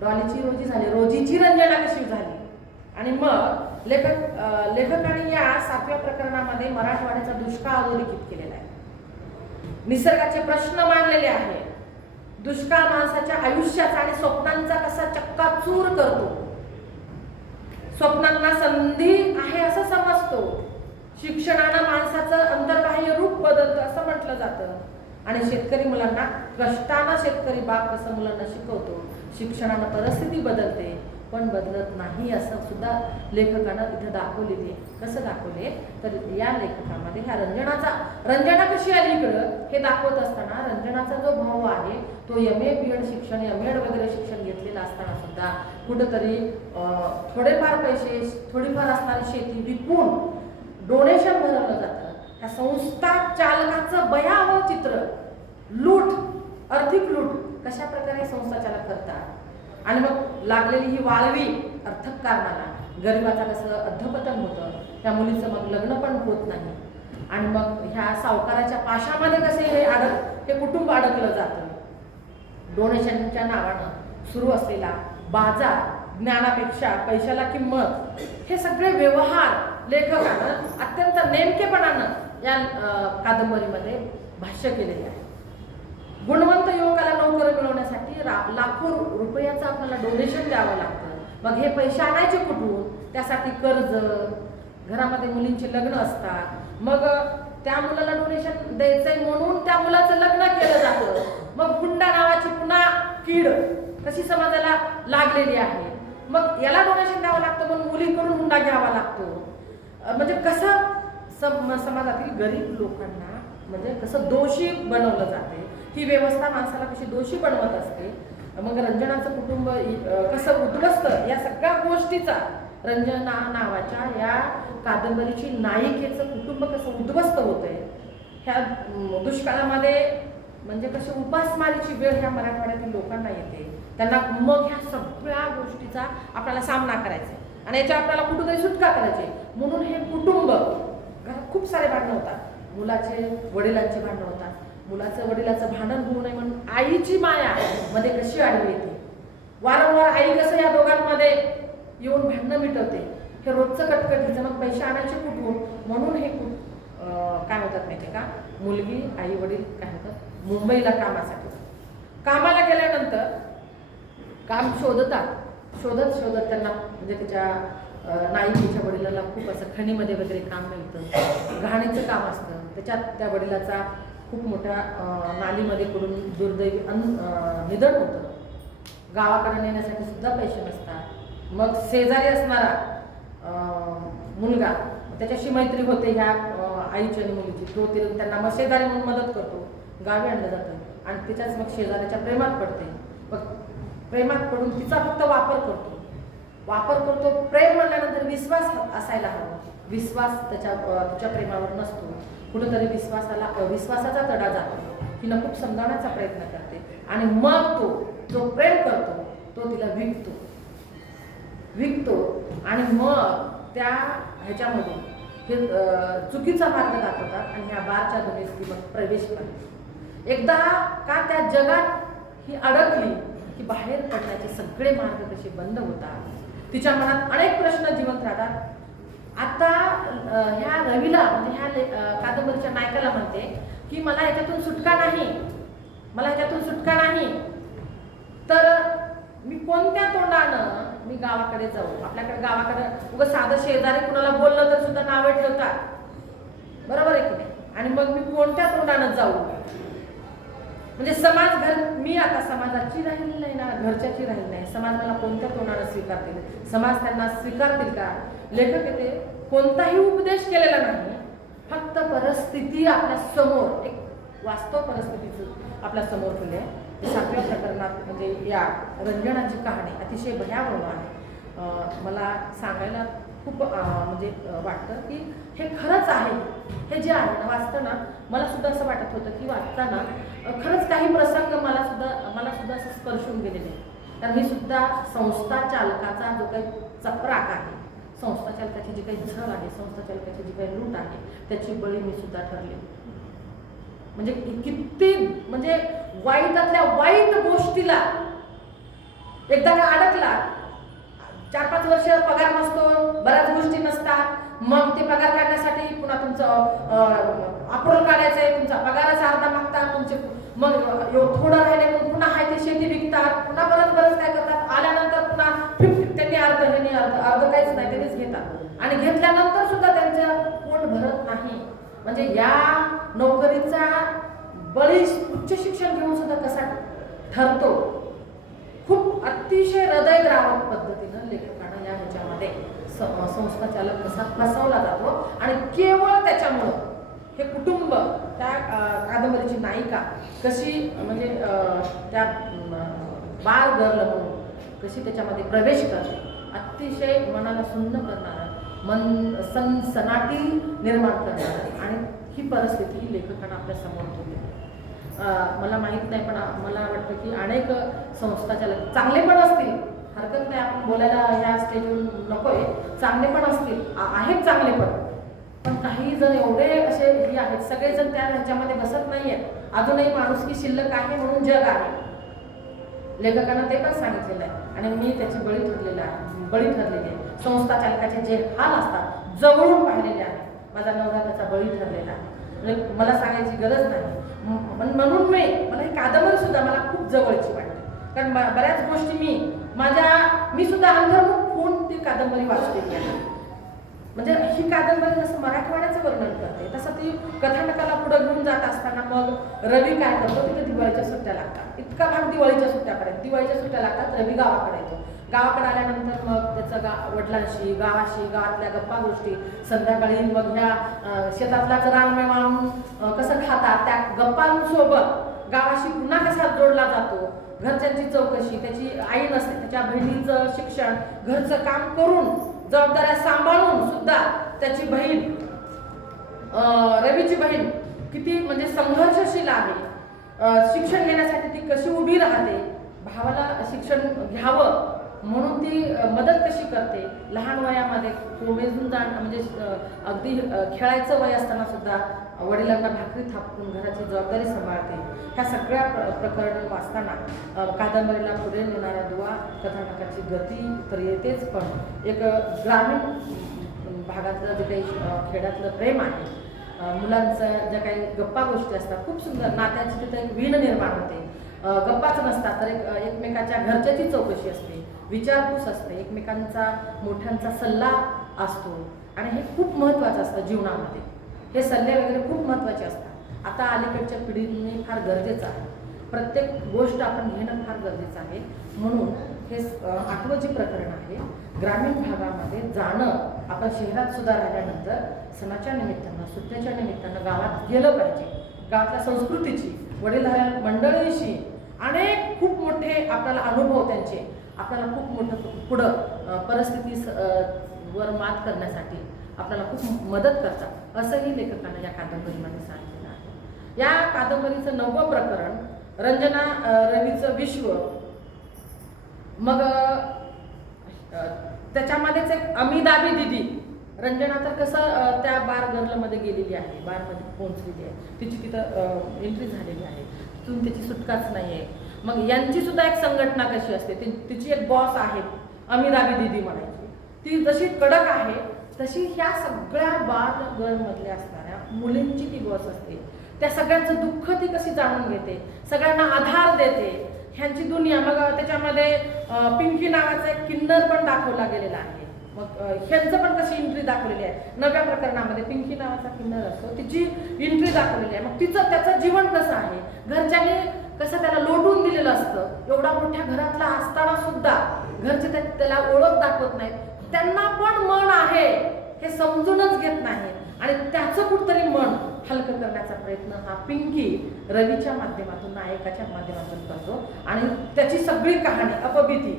डॉलीची रोजी झाली, रोजीची रंजना कशी झाली. आणि मग लेखकाने या 7व्या प्रकरणामध्ये मराठवाड्याचा दुष्काळ अधोरेखित केलेला आहे. निसर्गाचे प्रश्न मांडलेले आहे. दुष्काळ माणसाच्या आयुष्याचा आणि स्वप्नांचा कसा चक्काचूर करतो. स्वप्नांना संधी आहे असं समजतो. शिक्षणानं माणसाचं अंतर्बाह्य रूप बदलतं असं म्हटलं जातं. आणि शेतकरी मुलांना कष्टानं शेतकरी बाप कसं मुलांना शिकवतो. शिक्षणानं परिस्थिती बदलते पण बदलत नाही असं सुद्धा लेखकानं इथं दाखवलेली आहे. कसं दाखवले तर या लेखकामध्ये ह्या रंजना कशी आली इकडं हे दाखवत असताना, रंजनाचा जो भाऊ आहे तो MA BEd शिक्षण, MAd वगैरे शिक्षण घेतलेलं असताना सुद्धा कुठंतरी थोडेफार पैसे, थोडीफार असणारी शेती विकून डोनेशन भरवलं जातं. ह्या संस्था चालकाचं भयावह चित्र, लूट, आर्थिक लूट कशा प्रकारे संस्था चालक करतात. आणि मग लागलेली ही वाळवी अर्थक कारणाला गरिबाचा कसं अधपतन होतं. त्या मुलीचं मग लग्न पण होत नाही. आणि मग ह्या सावकाराच्या पाशामध्ये कसे हे कुटुंब अडकलं जातं. डोनेशनच्या नावानं सुरू असलेला बाजार, ज्ञानापेक्षा पैशाला किंमत, हे सगळे व्यवहार लेखकानं अत्यंत नेमकेपणानं या कादंबरीमध्ये भाष्य केलेले आहे. गुणवंत युवकाला नोकरी मिळवण्यासाठी लाखो रुपयाचं आपल्याला डोनेशन द्यावं लागतं. मग हे पैसे आणायचे कुठून? त्यासाठी कर्ज, घरामध्ये मुलींचे लग्न असतात. मग त्या मुलाला डोनेशन द्यायचंय म्हणून त्या मुलाचं लग्न केलं जातं. मग हुंडा नावाची पुन्हा कीड कशी समाजाला लागलेली आहे. मग याला डोनेशन द्यावं लागतं, मग मुलीकडून हुंडा घ्यावा लागतो. म्हणजे कसं समाजातील गरीब लोकांना म्हणजे कसं दोषी बनवलं जाते. ही व्यवस्था माणसाला कशी दोषी बनवत असते. मग रंजनाचं कुटुंब कसं उद्ध्वस्त, या सगळ्या गोष्टीचा रंजना नावाच्या या कादंबरीची नायिकेचं कुटुंब कसं उद्ध्वस्त होतंय. ह्या दुष्काळामध्ये म्हणजे कशी उपासमारीची वेळ ह्या मराठवाड्यातील लोकांना येते. त्यांना मग ह्या सगळ्या गोष्टीचा आपल्याला सामना करायचा आणि याच्या आपल्याला कुठेतरी सुटका करायची. म्हणून हे कुटुंब, घरात खूप सारे भांडणं होतात. मुलाचे वडिलांचे भांडणं होतात. मुलाचं वडिलाचं भांडण होऊ नये म्हणून आईची माया मध्ये कशी आडवी येते. वारंवार आई कसं या दोघांमध्ये येऊन भांडणं मिटवते. हे रोजचं कटकटीचं. मग पैसे आणायचे कुठून म्हणून हे काय होतात माहिती का, मुलगी आई वडील काय होतात मुंबईला कामाला गेल्यानंतर काम शोधत त्यांना म्हणजे त्याच्या नायिकेच्या वडिलाला खूप असं खणीमध्ये वगैरे काम मिळतं. घाणीचं काम असतं. त्याच्यात त्या वडिलाचा खूप मोठ्या नालीमध्ये पडून दुर्दैवी निधन होतं. गावाकडे नेण्यासाठी सुद्धा पैसे नसतात. मग शेजारी असणारा मुलगा, त्याच्याशी मैत्री होते ह्या आईची आणि मुलीची. तो त्यांना मग शेजारी म्हणून मदत करतो. गावी आणलं जातं आणि तिच्याच मग शेजाऱ्याच्या प्रेमात पडते. मग प्रेमात पडून तिचा फक्त वापर करतो. प्रेम म्हणल्यानंतर विश्वास असायला हवा. विश्वास तिच्या प्रेमावर नसतो. कुठेतरी विश्वासाचा तडा जातो. तिनं खूप समजावण्याचा प्रयत्न करते आणि मग जो प्रेम करतो तो तिला विकतो आणि मग त्या ह्याच्यामधून हे चुकीचा मार्ग दाखवतात आणि ह्या बारच्या दुनियेत ती मग प्रवेश करते. एकदा का त्या जगात ही अडकली की बाहेर पडण्याचे सगळे मार्ग कसे बंद होतात. तिच्या मनात अनेक प्रश्न जिवंत राहतात. आता ह्या रवीला म्हणजे ह्या कादंबरीच्या नायकाला म्हणते की मला ह्याच्यातून सुटका नाही, तर मी कोणत्या तोंडानं मी गावाकडे जाऊ. आपल्याकडे गावाकडे उगाच साधं शेजारी कुणाला बोललं तर सुद्धा नावे ठेवतात, बरोबर आहे की नाही. आणि मग मी कोणत्या तोंडानं जाऊ. म्हणजे समाज मी आता समाजाची राहिली नाही ना, घरच्याची राहिली नाही. समाज मला कोणत्या तोंडानं स्वीकारतील, समाज त्यांना स्वीकारतील का. लेखक येथे कोणताही उपदेश केलेला नाही, फक्त परिस्थिती आपल्या समोर एक वास्तव परिस्थितीचं आपल्या समोर ठेवले आहे. 7व्या प्रकरणात म्हणजे या रंजनाची कहाणी अतिशय भयावह आहे. मला सांगायला खूप म्हणजे वाटतं की हे खरंच आहे. हे जे आहे ना वाचताना मला सुद्धा असं वाटत होतं की वाचताना खरंच काही प्रसंग मला सुद्धा असं स्पर्शून गेलेले. कारण मी सुद्धा संस्था चालकाचा जो काही चपराक आहे, संस्था चालकाची जी काही झळ आहे, संस्था चालकाची जी काही लूट आहे, त्याची बळी मी सुद्धा ठरले. म्हणजे किती म्हणजे वाईटातल्या वाईट गोष्टीला एकदा का अडकला, 4-5 वर्ष पगार नसतो, बऱ्याच गोष्टी नसतात. मग ते पगार काढण्यासाठी पुन्हा तुमचं अप्रूव्हल काढायचंय, तुमचा पगाराचा अर्धा मागतात तुमचे. मग थोडं राहिले मग पुन्हा आहे ते शेती विकतात, पुन्हा बरंच काय करतात. आल्यानंतर पुन्हा 50 त्यांनी अर्ध काहीच नाही त्यांनीच घेतात. आणि घेतल्यानंतर सुद्धा त्यांचं पोट भरत नाही. म्हणजे या नोकरीचा बळी उच्च शिक्षण घेऊन सुद्धा कसा ठरतो. खूप अतिशय हृदयद्रावक पद्धतीनं लेखकानं या ह्याच्यामध्ये संस्था चालक कसा फसवला जातो. आणि केवळ त्याच्यामुळं हे कुटुंब त्या कादंबरीची नायिका कशी म्हणजे त्या बाल गर्ल म्हणून कशी त्याच्यामध्ये प्रवेश करते. अतिशय मनाला सुन्न करणारा, सनसनाटी निर्माण करणारा आणि ही परिस्थिती लेखकानं आपल्या समोर ठेवली. मला माहीत नाही पण मला वाटतं की अनेक संस्था चालक चांगले पण असतील, हरकत नाही आपण बोलायला ह्या स्टेजवरून नकोय, चांगले पण असतील, आहेत चांगले पण काही जण एवढे असे हे आहेत, सगळेजण त्या ह्याच्यामध्ये बसत नाही आहेत. अजूनही माणुसकी शिल्लक आहे म्हणून जग आहे. लेखकानं ते पण सांगितलेलं आहे आणि मी त्याची बळी ठरलेली आहे. संस्था चालकाचे जे हाल असतात जवळून पाहिलेले आहे. माझा नवरा त्याचा बळी ठरलेला आहे. म्हणजे मला सांगायची गरज नाही. म्हणून मला ही कादंबरी सुद्धा मला खूप जवळची वाटते. कारण बऱ्याच गोष्टी मी सुद्धा अंतर्मुख होऊन ती कादंबरी वाचलेली आहे. म्हणजे ही कादंबरी जसं मराठवाड्याचं वर्णन करते तसं ती कथानकाला पुढे घेऊन जात असताना मग रवी काय करतो, तिथे दिवाळीच्या सुट्ट्या लागतात. इतका भाग दिवाळीच्या सुट्ट्या लागतात. रवी गावाकडे येतो. गावाकडे आल्यानंतर मग त्याचं वडिलांशी, गावातल्या गप्पा गोष्टी, संध्याकाळी मग ह्या शेतातलाच रानमेळ मारून कसं खातात त्या गप्पांसोबत गावाशी पुन्हा कसा जोडला जातो. घरच्यांची चौकशी, त्याची आई नसते, त्याच्या बहिणीचं शिक्षण, घरचं काम करून जबाबदाऱ्या सांभाळून सुद्धा त्याची बहीण रवीची बहीण किती म्हणजे संघर्षशील आहे. शिक्षण घेण्यासाठी ती कशी उभी राहते, भावाला शिक्षण घ्यावं म्हणून ती मदत कशी करते. लहान वयामध्ये कोमेजून जाणं म्हणजे अगदी खेळायचं वय असताना सुद्धा वडिलांना भाकरी थापून घराची जबाबदारी सांभाळते. ह्या सगळ्या प्रकरण वाचताना कादंबरीला पुढे नेणाऱ्या दुवा कथानकाची गती तर येतेच, पण एक ग्रामीण भागातलं जे काही खेड्यातलं प्रेम आहे, मुलांचं ज्या काही गप्पा गोष्टी असतात, खूप सुंदर नात्याची तिथं एक वीण निर्माण होते. गप्पाच नसतात तर एकमेकाच्या घरच्याची चौकशी असते, विचारपूस असते, एकमेकांचा मोठ्यांचा सल्ला असतो आणि हे खूप महत्त्वाचं असतं जीवनामध्ये. हे सल्ले वगैरे खूप महत्त्वाचे असतात. आता अलीकडच्या पिढीने फार गरजेचं आहे. प्रत्येक गोष्ट आपण घेणं फार गरजेचं आहे. म्हणून हे 8वं जे प्रकरण आहे, ग्रामीण भागामध्ये जाणं. आपण शहरात सुद्धा राहिल्यानंतर सणाच्या निमित्तानं, सुट्ट्याच्या निमित्तानं गावात गेलं पाहिजे. गावातल्या संस्कृतीची, वडीलधाऱ्या मंडळीशी अनेक खूप मोठे आपल्याला अनुभव त्यांचे आपल्याला खूप मोठं पुढं परिस्थिती वर मात करण्यासाठी आपल्याला खूप मदत करतात, असंही लेखकानं या कादंबरीमध्ये सांगितलेलं आहे. या कादंबरीचं 9वं प्रकरण रंजना रवीचं विश्व मग त्याच्यामध्येच एक अमिदाबी दिदी, रंजना तर कसं त्या बार गर्लमध्ये गेलेली आहे, बारमध्ये पोहोचलेली आहे, तिची तिथं एंट्री झालेली आहे, तिथून त्याची सुटकाच नाही आहे. मग यांची सुद्धा एक संघटना कशी असते, तिची एक बॉस आहे अमिदाबी दिदी म्हणायची, ती जशी कडक आहे तशी ह्या सगळ्या बार गर्लमधल्या असणाऱ्या मुलींची ती बॉस असते. त्या सगळ्यांचं दुःख ती कशी जाणून घेते, सगळ्यांना आधार देते, ह्यांची दुनिया. मग त्याच्यामध्ये पिंकी नावाचा एक किन्नर पण दाखवला गेलेला आहे. मग ह्यांचं पण कशी एंट्री दाखवलेली आहे नव्या प्रकरणामध्ये. पिंकी नावाचा किन्नर असतो, तिची एंट्री दाखवलेली आहे. मग तिचं त्याचं जीवन कसं आहे, घरच्यांनी कसं त्याला लोटून दिलेलं असतं, एवढा मोठ्या घरातला असताना सुद्धा घरचे त्याला ओळख दाखवत नाहीत, त्यांना पण मन आहे हे समजूनच घेत नाही, आणि त्याचं कुठतरी मन हलकं करण्याचा प्रयत्न हा पिंकी रवीच्या माध्यमातून, नायकाच्या माध्यमातून करतो. आणि त्याची सगळी कहाणी अपभीती.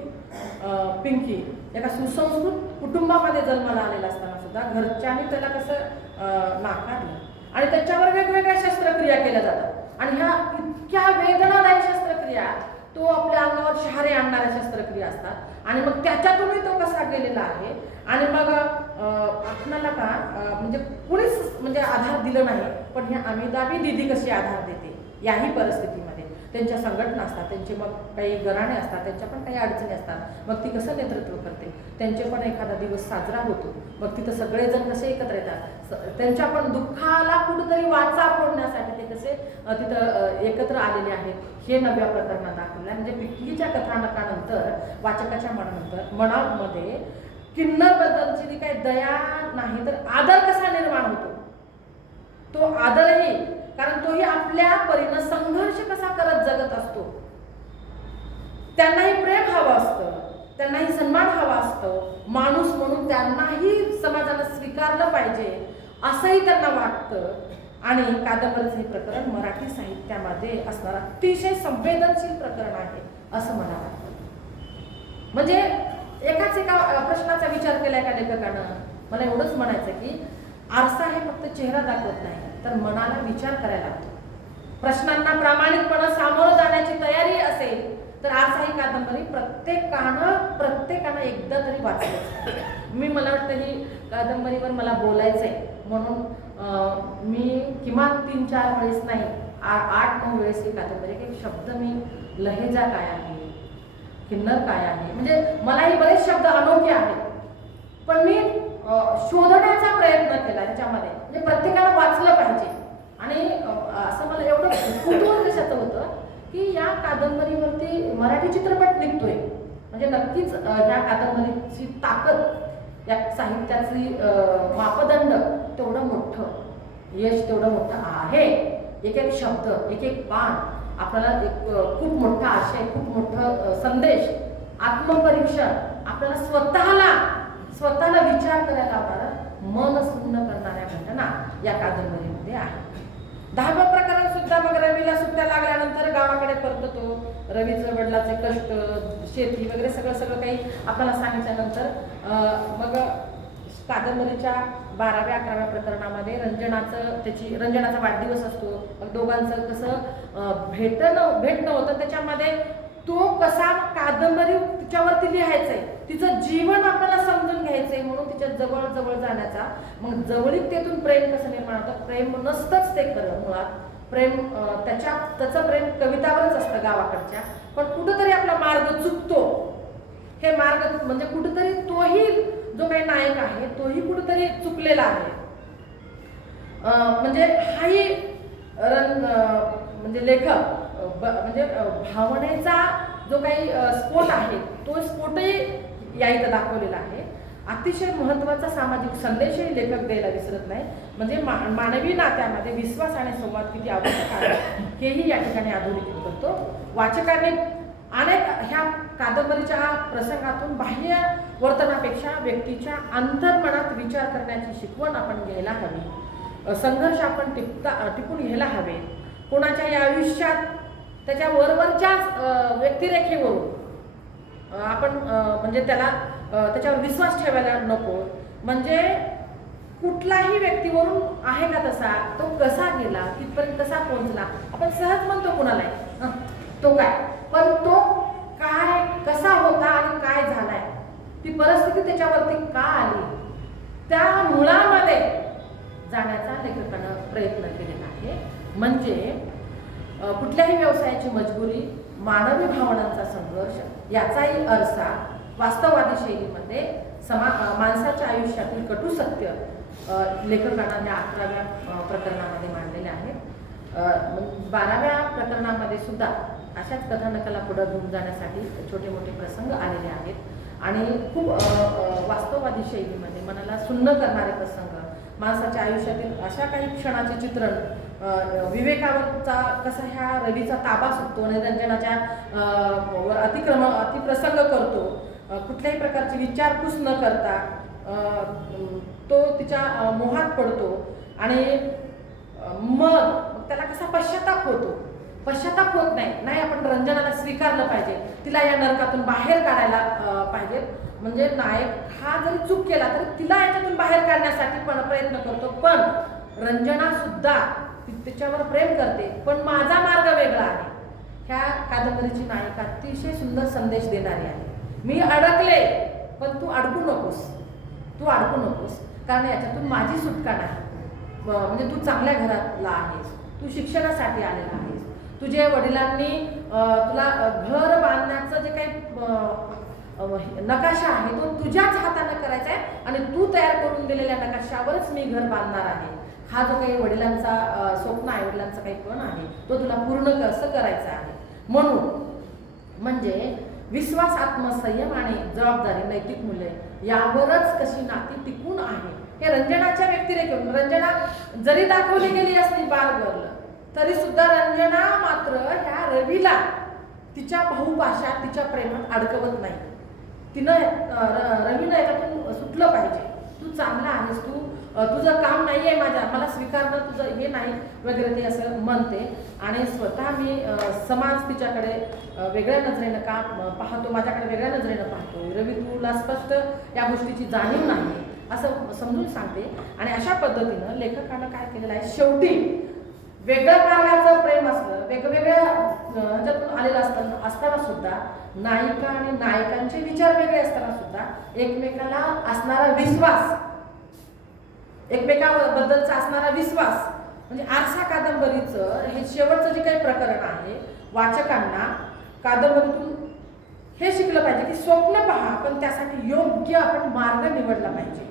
पिंकी एका सुसंस्कृत कुटुंबामध्ये जन्माला आलेला असताना सुद्धा घरच्यांनी त्याला कसं नाकारलं, आणि त्याच्यावर वेगवेगळ्या शस्त्रक्रिया केल्या जातात, आणि ह्या इतक्या वेदनादायी शस्त्रक्रिया, तो आपल्या अंगावर शहारे आणणाऱ्या शस्त्रक्रिया असतात, आणि मग त्याच्यातूनही तो कसा गेलेला आहे. आणि मग आपणाला का म्हणजे कुणीच म्हणजे आधार दिलं नाही, पण ह्या अमिदाबी दिदी कशी आधार देते याही परिस्थितीमध्ये. त्यांच्या संघटना असतात, त्यांचे मग काही घराणे असतात, त्यांच्या पण काही अडचणी असतात, मग ती कसं नेतृत्व करते, त्यांचे पण एखादा दिवस साजरा होतो, मग तिथं सगळेजण कसे एकत्र येतात, त्यांच्या पण दुःखाला कुठेतरी वाचा फोडण्यासाठी ते कसे तिथं एकत्र आलेले आहेत, हे नव्या प्रकरणात दाखवलं. म्हणजे पिंकीच्या कथानकानंतर वाचकाच्या मनामध्ये किन्नर बद्दलची जी काही दया नाही तर आदर कसा निर्माण होतो, तो आदरही, कारण तोही आपल्या परीनं संघर्ष कसा करत जगत असतो, त्यांनाही प्रेम हवं असतं, त्यांनाही सन्मान हवा असतो, माणूस म्हणून त्यांनाही समाजाला स्वीकारलं पाहिजे असंही त्यांना वाटतं. आणि कादंबरीचं हे प्रकरण मराठी साहित्यामध्ये असणारं अतिशय संवेदनशील प्रकरण आहे असं मला वाटतं. म्हणजे एका प्रश्नाचा विचार केला एका लेखकानं, मला एवढंच म्हणायचं की आरसा हे फक्त चेहरा दाखवत नाही तर मनाला विचार करायला लागतो. प्रश्नांना प्रामाणिकपणे सामोरं जाण्याची तयारी असेल तर आरसा ही कादंबरी प्रत्येकानं एकदा तरी वाचली. मला वाटतं ही कादंबरीवर मला बोलायचंय म्हणून मी किमान 3-4 वेळेस नाही 8-9 वेळेस ही कादंबरी, एक शब्द मी लहेजा काय आहे, किन्नर काय आहे, म्हणजे मलाही बरेच शब्द अनोखे आहेत, पण मी शोधण्याचा प्रयत्न केला ह्याच्यामध्ये, म्हणजे प्रत्येकाला वाचलं पाहिजे. आणि असं मला एवढं कुतूहल कशाचं होतं की या कादंबरीवरती मराठी चित्रपट निघतोय, म्हणजे नक्कीच या कादंबरीची ताकद, या साहित्याची मापदंड तेवढं मोठं, यश तेवढं मोठं आहे. एक एक शब्द, एक एक पान आपल्याला एक खूप मोठा आशय, खूप मोठं संदेश, आत्मपरीक्षण, आपल्याला स्वतःला विचार करायला लावणारं, मन सुन्न करणाऱ्या घटना या कादंबरीमध्ये आहे. 10वं प्रकरण सुद्धा मग रवीला सुट्ट्या लागल्यानंतर गावाकडे परततो. रवीचं वडिलाचे कष्ट, शेती वगैरे सगळं काही आपल्याला सांगितल्यानंतर मग कादंबरीच्या 12व्या-11व्या प्रकरणामध्ये रंजनाचा वाढदिवस असतो. मग दोघांचं कसं भेटणं होतं, त्याच्यामध्ये तो कसा कादंबरी तिच्यावरती लिहायचंय, तिचं जीवन आपल्याला समजून घ्यायचंय म्हणून तिच्या जवळ जाण्याचा, मग जवळीकतेतून प्रेम कसं निर्माण होतं. प्रेम नसतंच ते खरं मुळात, प्रेम त्याचं प्रेम कवितावरच असतं गावाकडच्या, पण कुठंतरी आपला मार्ग चुकतो. हे मार्ग म्हणजे कुठंतरी तोही जो काही नायक आहे तोही कुठंतरी चुकलेला आहे. म्हणजे हाही म्हणजे लेखक म्हणजे भावनेचा जो काही स्फोट आहे तो स्फोटही या इथं दाखवलेला आहे. अतिशय महत्त्वाचा सामाजिक संदेशही लेखक द्यायला विसरत नाही. म्हणजे मानवी नात्यामध्ये विश्वास आणि संवाद किती आवश्यक आहे हेही या ठिकाणी अधोरेखित करतो. वाचकाने अनेक ह्या कादंबरीच्या प्रसंगातून बाह्य वर्तनापेक्षा व्यक्तीच्या अंतर्मनात विचार करण्याची शिकवण आपण घ्यायला हवी. संघर्ष आपण टिपून घ्यायला हवे. कोणाच्या या आयुष्यात त्याच्या वरवरच्याच व्यक्तिरेखेवरून आपण म्हणजे त्याच्यावर विश्वास ठेवायला नको. म्हणजे कुठलाही व्यक्तीवरून आहे का तसा, तो कसा गेला, तिथपर्यंत कसा पोहोचला, आपण सहज म्हणतो कुणाला तो काय, पण तो काय कसा होता आणि काय झालाय, ती परिस्थिती त्याच्यावरती का आली, त्या मुळामध्ये जाण्याचा लेखकानं प्रयत्न केलेला आहे. म्हणजे कुठल्याही व्यवसायाची मजबुरी, मानवी भावनांचा संघर्ष याचाही आरसा वास्तववादी शैलीमध्ये माणसाच्या आयुष्यातील कटू सत्य लेखकानं या 11व्या प्रकरणामध्ये मांडलेले आहे. 12व्या प्रकरणामध्ये सुद्धा अशाच कथानकाला पुढे घेऊन जाण्यासाठी छोटे मोठे प्रसंग आलेले आहेत आणि खूप वास्तववादी शैलीमध्ये मनाला सुन्न करणारे प्रसंग, माणसाच्या आयुष्यातील अशा काही क्षणाचे चित्रण, विवेकावरचा कसा ह्या रवीचा ताबा सुटतो, निरंजनाच्या वर अतिप्रसंग करतो, कुठल्याही प्रकारची विचारपूस न करता तो तिच्या मोहात पडतो आणि मग त्याला कसा पश्चाताप होतो. पश्चाताप होत नाही, आपण रंजनाला स्वीकारलं पाहिजे, तिला या नरकातून बाहेर काढायला पाहिजे. म्हणजे नायक हा जरी चूक केला तरी तिला याच्यातून बाहेर काढण्यासाठी पण प्रयत्न करतो. पण रंजना सुद्धा तिच्यावर प्रेम करते, पण माझा मार्ग वेगळा आहे. ह्या कादंबरीची नायिका अतिशय सुंदर संदेश देणारी आहे. मी अडकले पण तू अडकू नकोस, कारण याच्यातून माझी सुटका नाही. म्हणजे तू चांगल्या घरातला आहेस, तू शिक्षणासाठी आलेला आहेस, तुझ्या वडिलांनी तुला घर बांधण्याचं जे काही नकाशा आहे तो तुझ्याच हाताने करायचा आहे आणि तू तयार करून दिलेल्या नकाशावरच मी घर बांधणार आहे. हा जो काही वडिलांचा स्वप्न आहे, वडिलांचा काही पण आहे, तो तुला पूर्ण कसं करायचा आहे. म्हणून म्हणजे विश्वास, आत्मसंयम आणि जबाबदारी, नैतिक मूल्ये यावरच कशी नाती टिकून आहे हे रंजनाच्या व्यक्तिरेखेतून. रंजना जरी दाखवली गेली असली बालगर्ल तरी सुद्धा रंजना मात्र ह्या रवीला तिच्या भाऊपाशा, तिच्या प्रेमात अडकवत नाही. रवीनं याच्यातून सुटलं पाहिजे. तू चांगला आहेस, तुझं काम नाही आहे मला स्वीकारणं तुझं हे नाही वगैरे ते असं म्हणते. आणि स्वतः मी समाज तिच्याकडे वेगळ्या नजरेनं का पाहतो, माझ्याकडे वेगळ्या नजरेनं पाहतो, रवी तुला स्पष्ट या गोष्टीची जाणीव नाही असं समजून सांगते. आणि अशा पद्धतीनं लेखकानं काय केलेलं आहे, शेवटी वेगळ्या मार्गाचं प्रेम असलं, वेगवेगळ्या ह्याच्यातून आलेलं असताना सुद्धा, नायिका आणि नायकांचे विचार वेगळे असताना सुद्धा एकमेकाला असणारा विश्वास, एकमेकाबद्दलचा असणारा विश्वास, म्हणजे आरसा कादंबरीचं हे शेवटचं जे काही प्रकरण आहे, वाचकांना कादंबरीतून हे शिकलं पाहिजे की स्वप्न पहा पण त्यासाठी योग्य आपण मार्ग निवडला पाहिजे.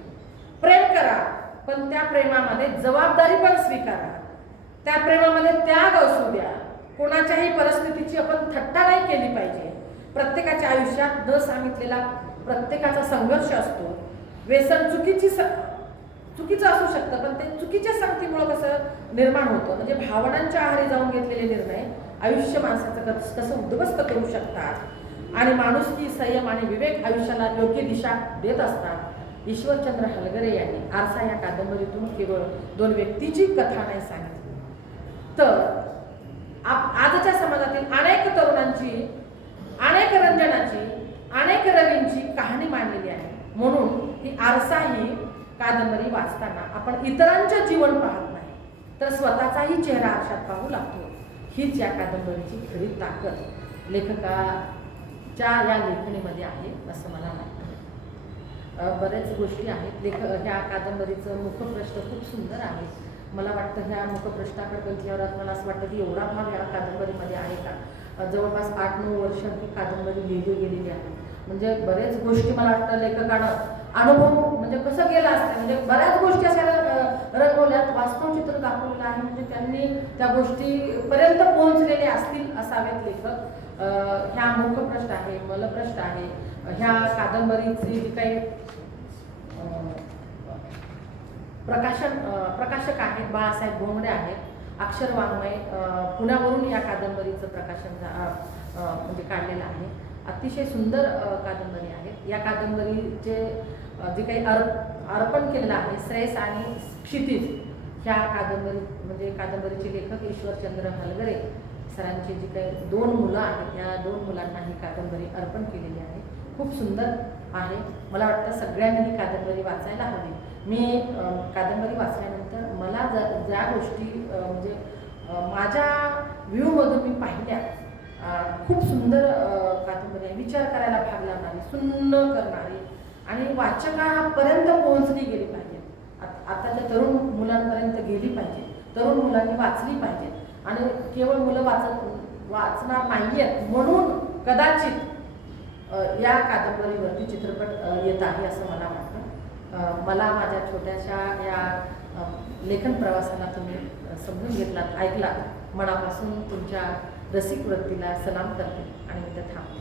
प्रेम करा पण त्या प्रेमामध्ये जबाबदारी पण स्वीकारा, त्या प्रेमामध्ये त्याग असू द्या, कोणाच्याही परिस्थितीची आपण थट्टा नाही केली पाहिजे. प्रत्येकाच्या आयुष्यात न सांगितलेला प्रत्येकाचा संघर्ष असतो. व्यसन चुकीचं असू शकतं, पण ते चुकीच्या संगतीमुळे कसं निर्माण होतं, म्हणजे भावनांच्या आहारी जाऊन घेतलेले निर्णय आयुष्य माणसाचं कसं उद्ध्वस्त करू शकतात. आणि माणुसकी, संयम आणि विवेक आयुष्याला योग्य दिशा देत असतात. ईश्वरचंद्र हलगरे यांनी आरसा या कादंबरीतून केवळ 2 व्यक्तीची कथा नाही सांगितली, तर आजच्या समाजातील अनेक तरुणांची, अनेक रंजनाची, अनेक रवींची कहाणी मांडलेली आहे. म्हणून ही आरसा ही कादंबरी वाचताना आपण इतरांचे जीवन पाहत नाही तर स्वतःचाही चेहरा आरशात पाहू लागतो. हीच या कादंबरीची खरी ताकद लेखकाच्या या लेखणीमध्ये आहे असं मला वाटतं. बऱ्याच गोष्टी आहेत. ह्या कादंबरीचं मुखपृष्ठ खूप सुंदर आहे. मला वाटतं ह्या मुखपृष्ठाकडे बघितल्यावर मला असं वाटतं की एवढा भाग ह्या कादंबरीमध्ये आहे का. जवळपास 8-9 वर्ष ही कादंबरी लिहिली गेलेली आहे. म्हणजे बरेच गोष्टी मला वाटतं लेखकानं अनुभव म्हणजे कसं गेलं असतं, म्हणजे बऱ्याच गोष्टी अशा रंगवल्यात, वास्तवचित्र दाखवलेलं आहे, म्हणजे त्यांनी त्या गोष्टीपर्यंत पोहोचलेले असतील असावेत लेखक. ह्या मुखपृष्ठ आहे, मलपृष्ठ आहे, ह्या कादंबरीची जी काही प्रकाशक आहेत बाळासाहेब भोंगडे आहेत. अक्षर वाङ्मय पुण्यावरून या कादंबरीचं प्रकाशन म्हणजे काढलेलं आहे. अतिशय सुंदर कादंबरी आहे. या कादंबरीचे जे काही अर्पण केलेलं आहे श्रेयस आणि क्षितिज, ह्या कादंबरी म्हणजे कादंबरीचे लेखक ईश्वरचंद्र हलगरे सरांची जी काही 2 मुलं आहेत, या 2 मुलांना ही कादंबरी अर्पण केलेली आहे. खूप सुंदर आहे. मला वाटतं सगळ्यांनी ही कादंबरी वाचायला हवी. मी कादंबरी वाचल्यानंतर मला ज्या गोष्टी म्हणजे माझ्या व्ह्यूमधून मी पाहिल्या खूप सुंदर कादंबरी आहे. विचार करायला भाग लावणारी, सुन्न करणारी आणि वाचकापर्यंत पोहोचली गेली पाहिजे. आताच्या तरुण मुलांपर्यंत गेली पाहिजे, तरुण मुलांनी वाचली पाहिजे. आणि केवळ मुलं वाचणार नाही आहेत म्हणून कदाचित या कादंबरीवरती चित्रपट येत आहे असं मला वाटतं. मला माझ्या छोट्याशा या लेखन प्रवासाला तुम्ही समजून घेतलात, ऐकलात. मनापासून तुमच्या रसिक वृत्तीला सलाम करते आणि मी ते थांबते.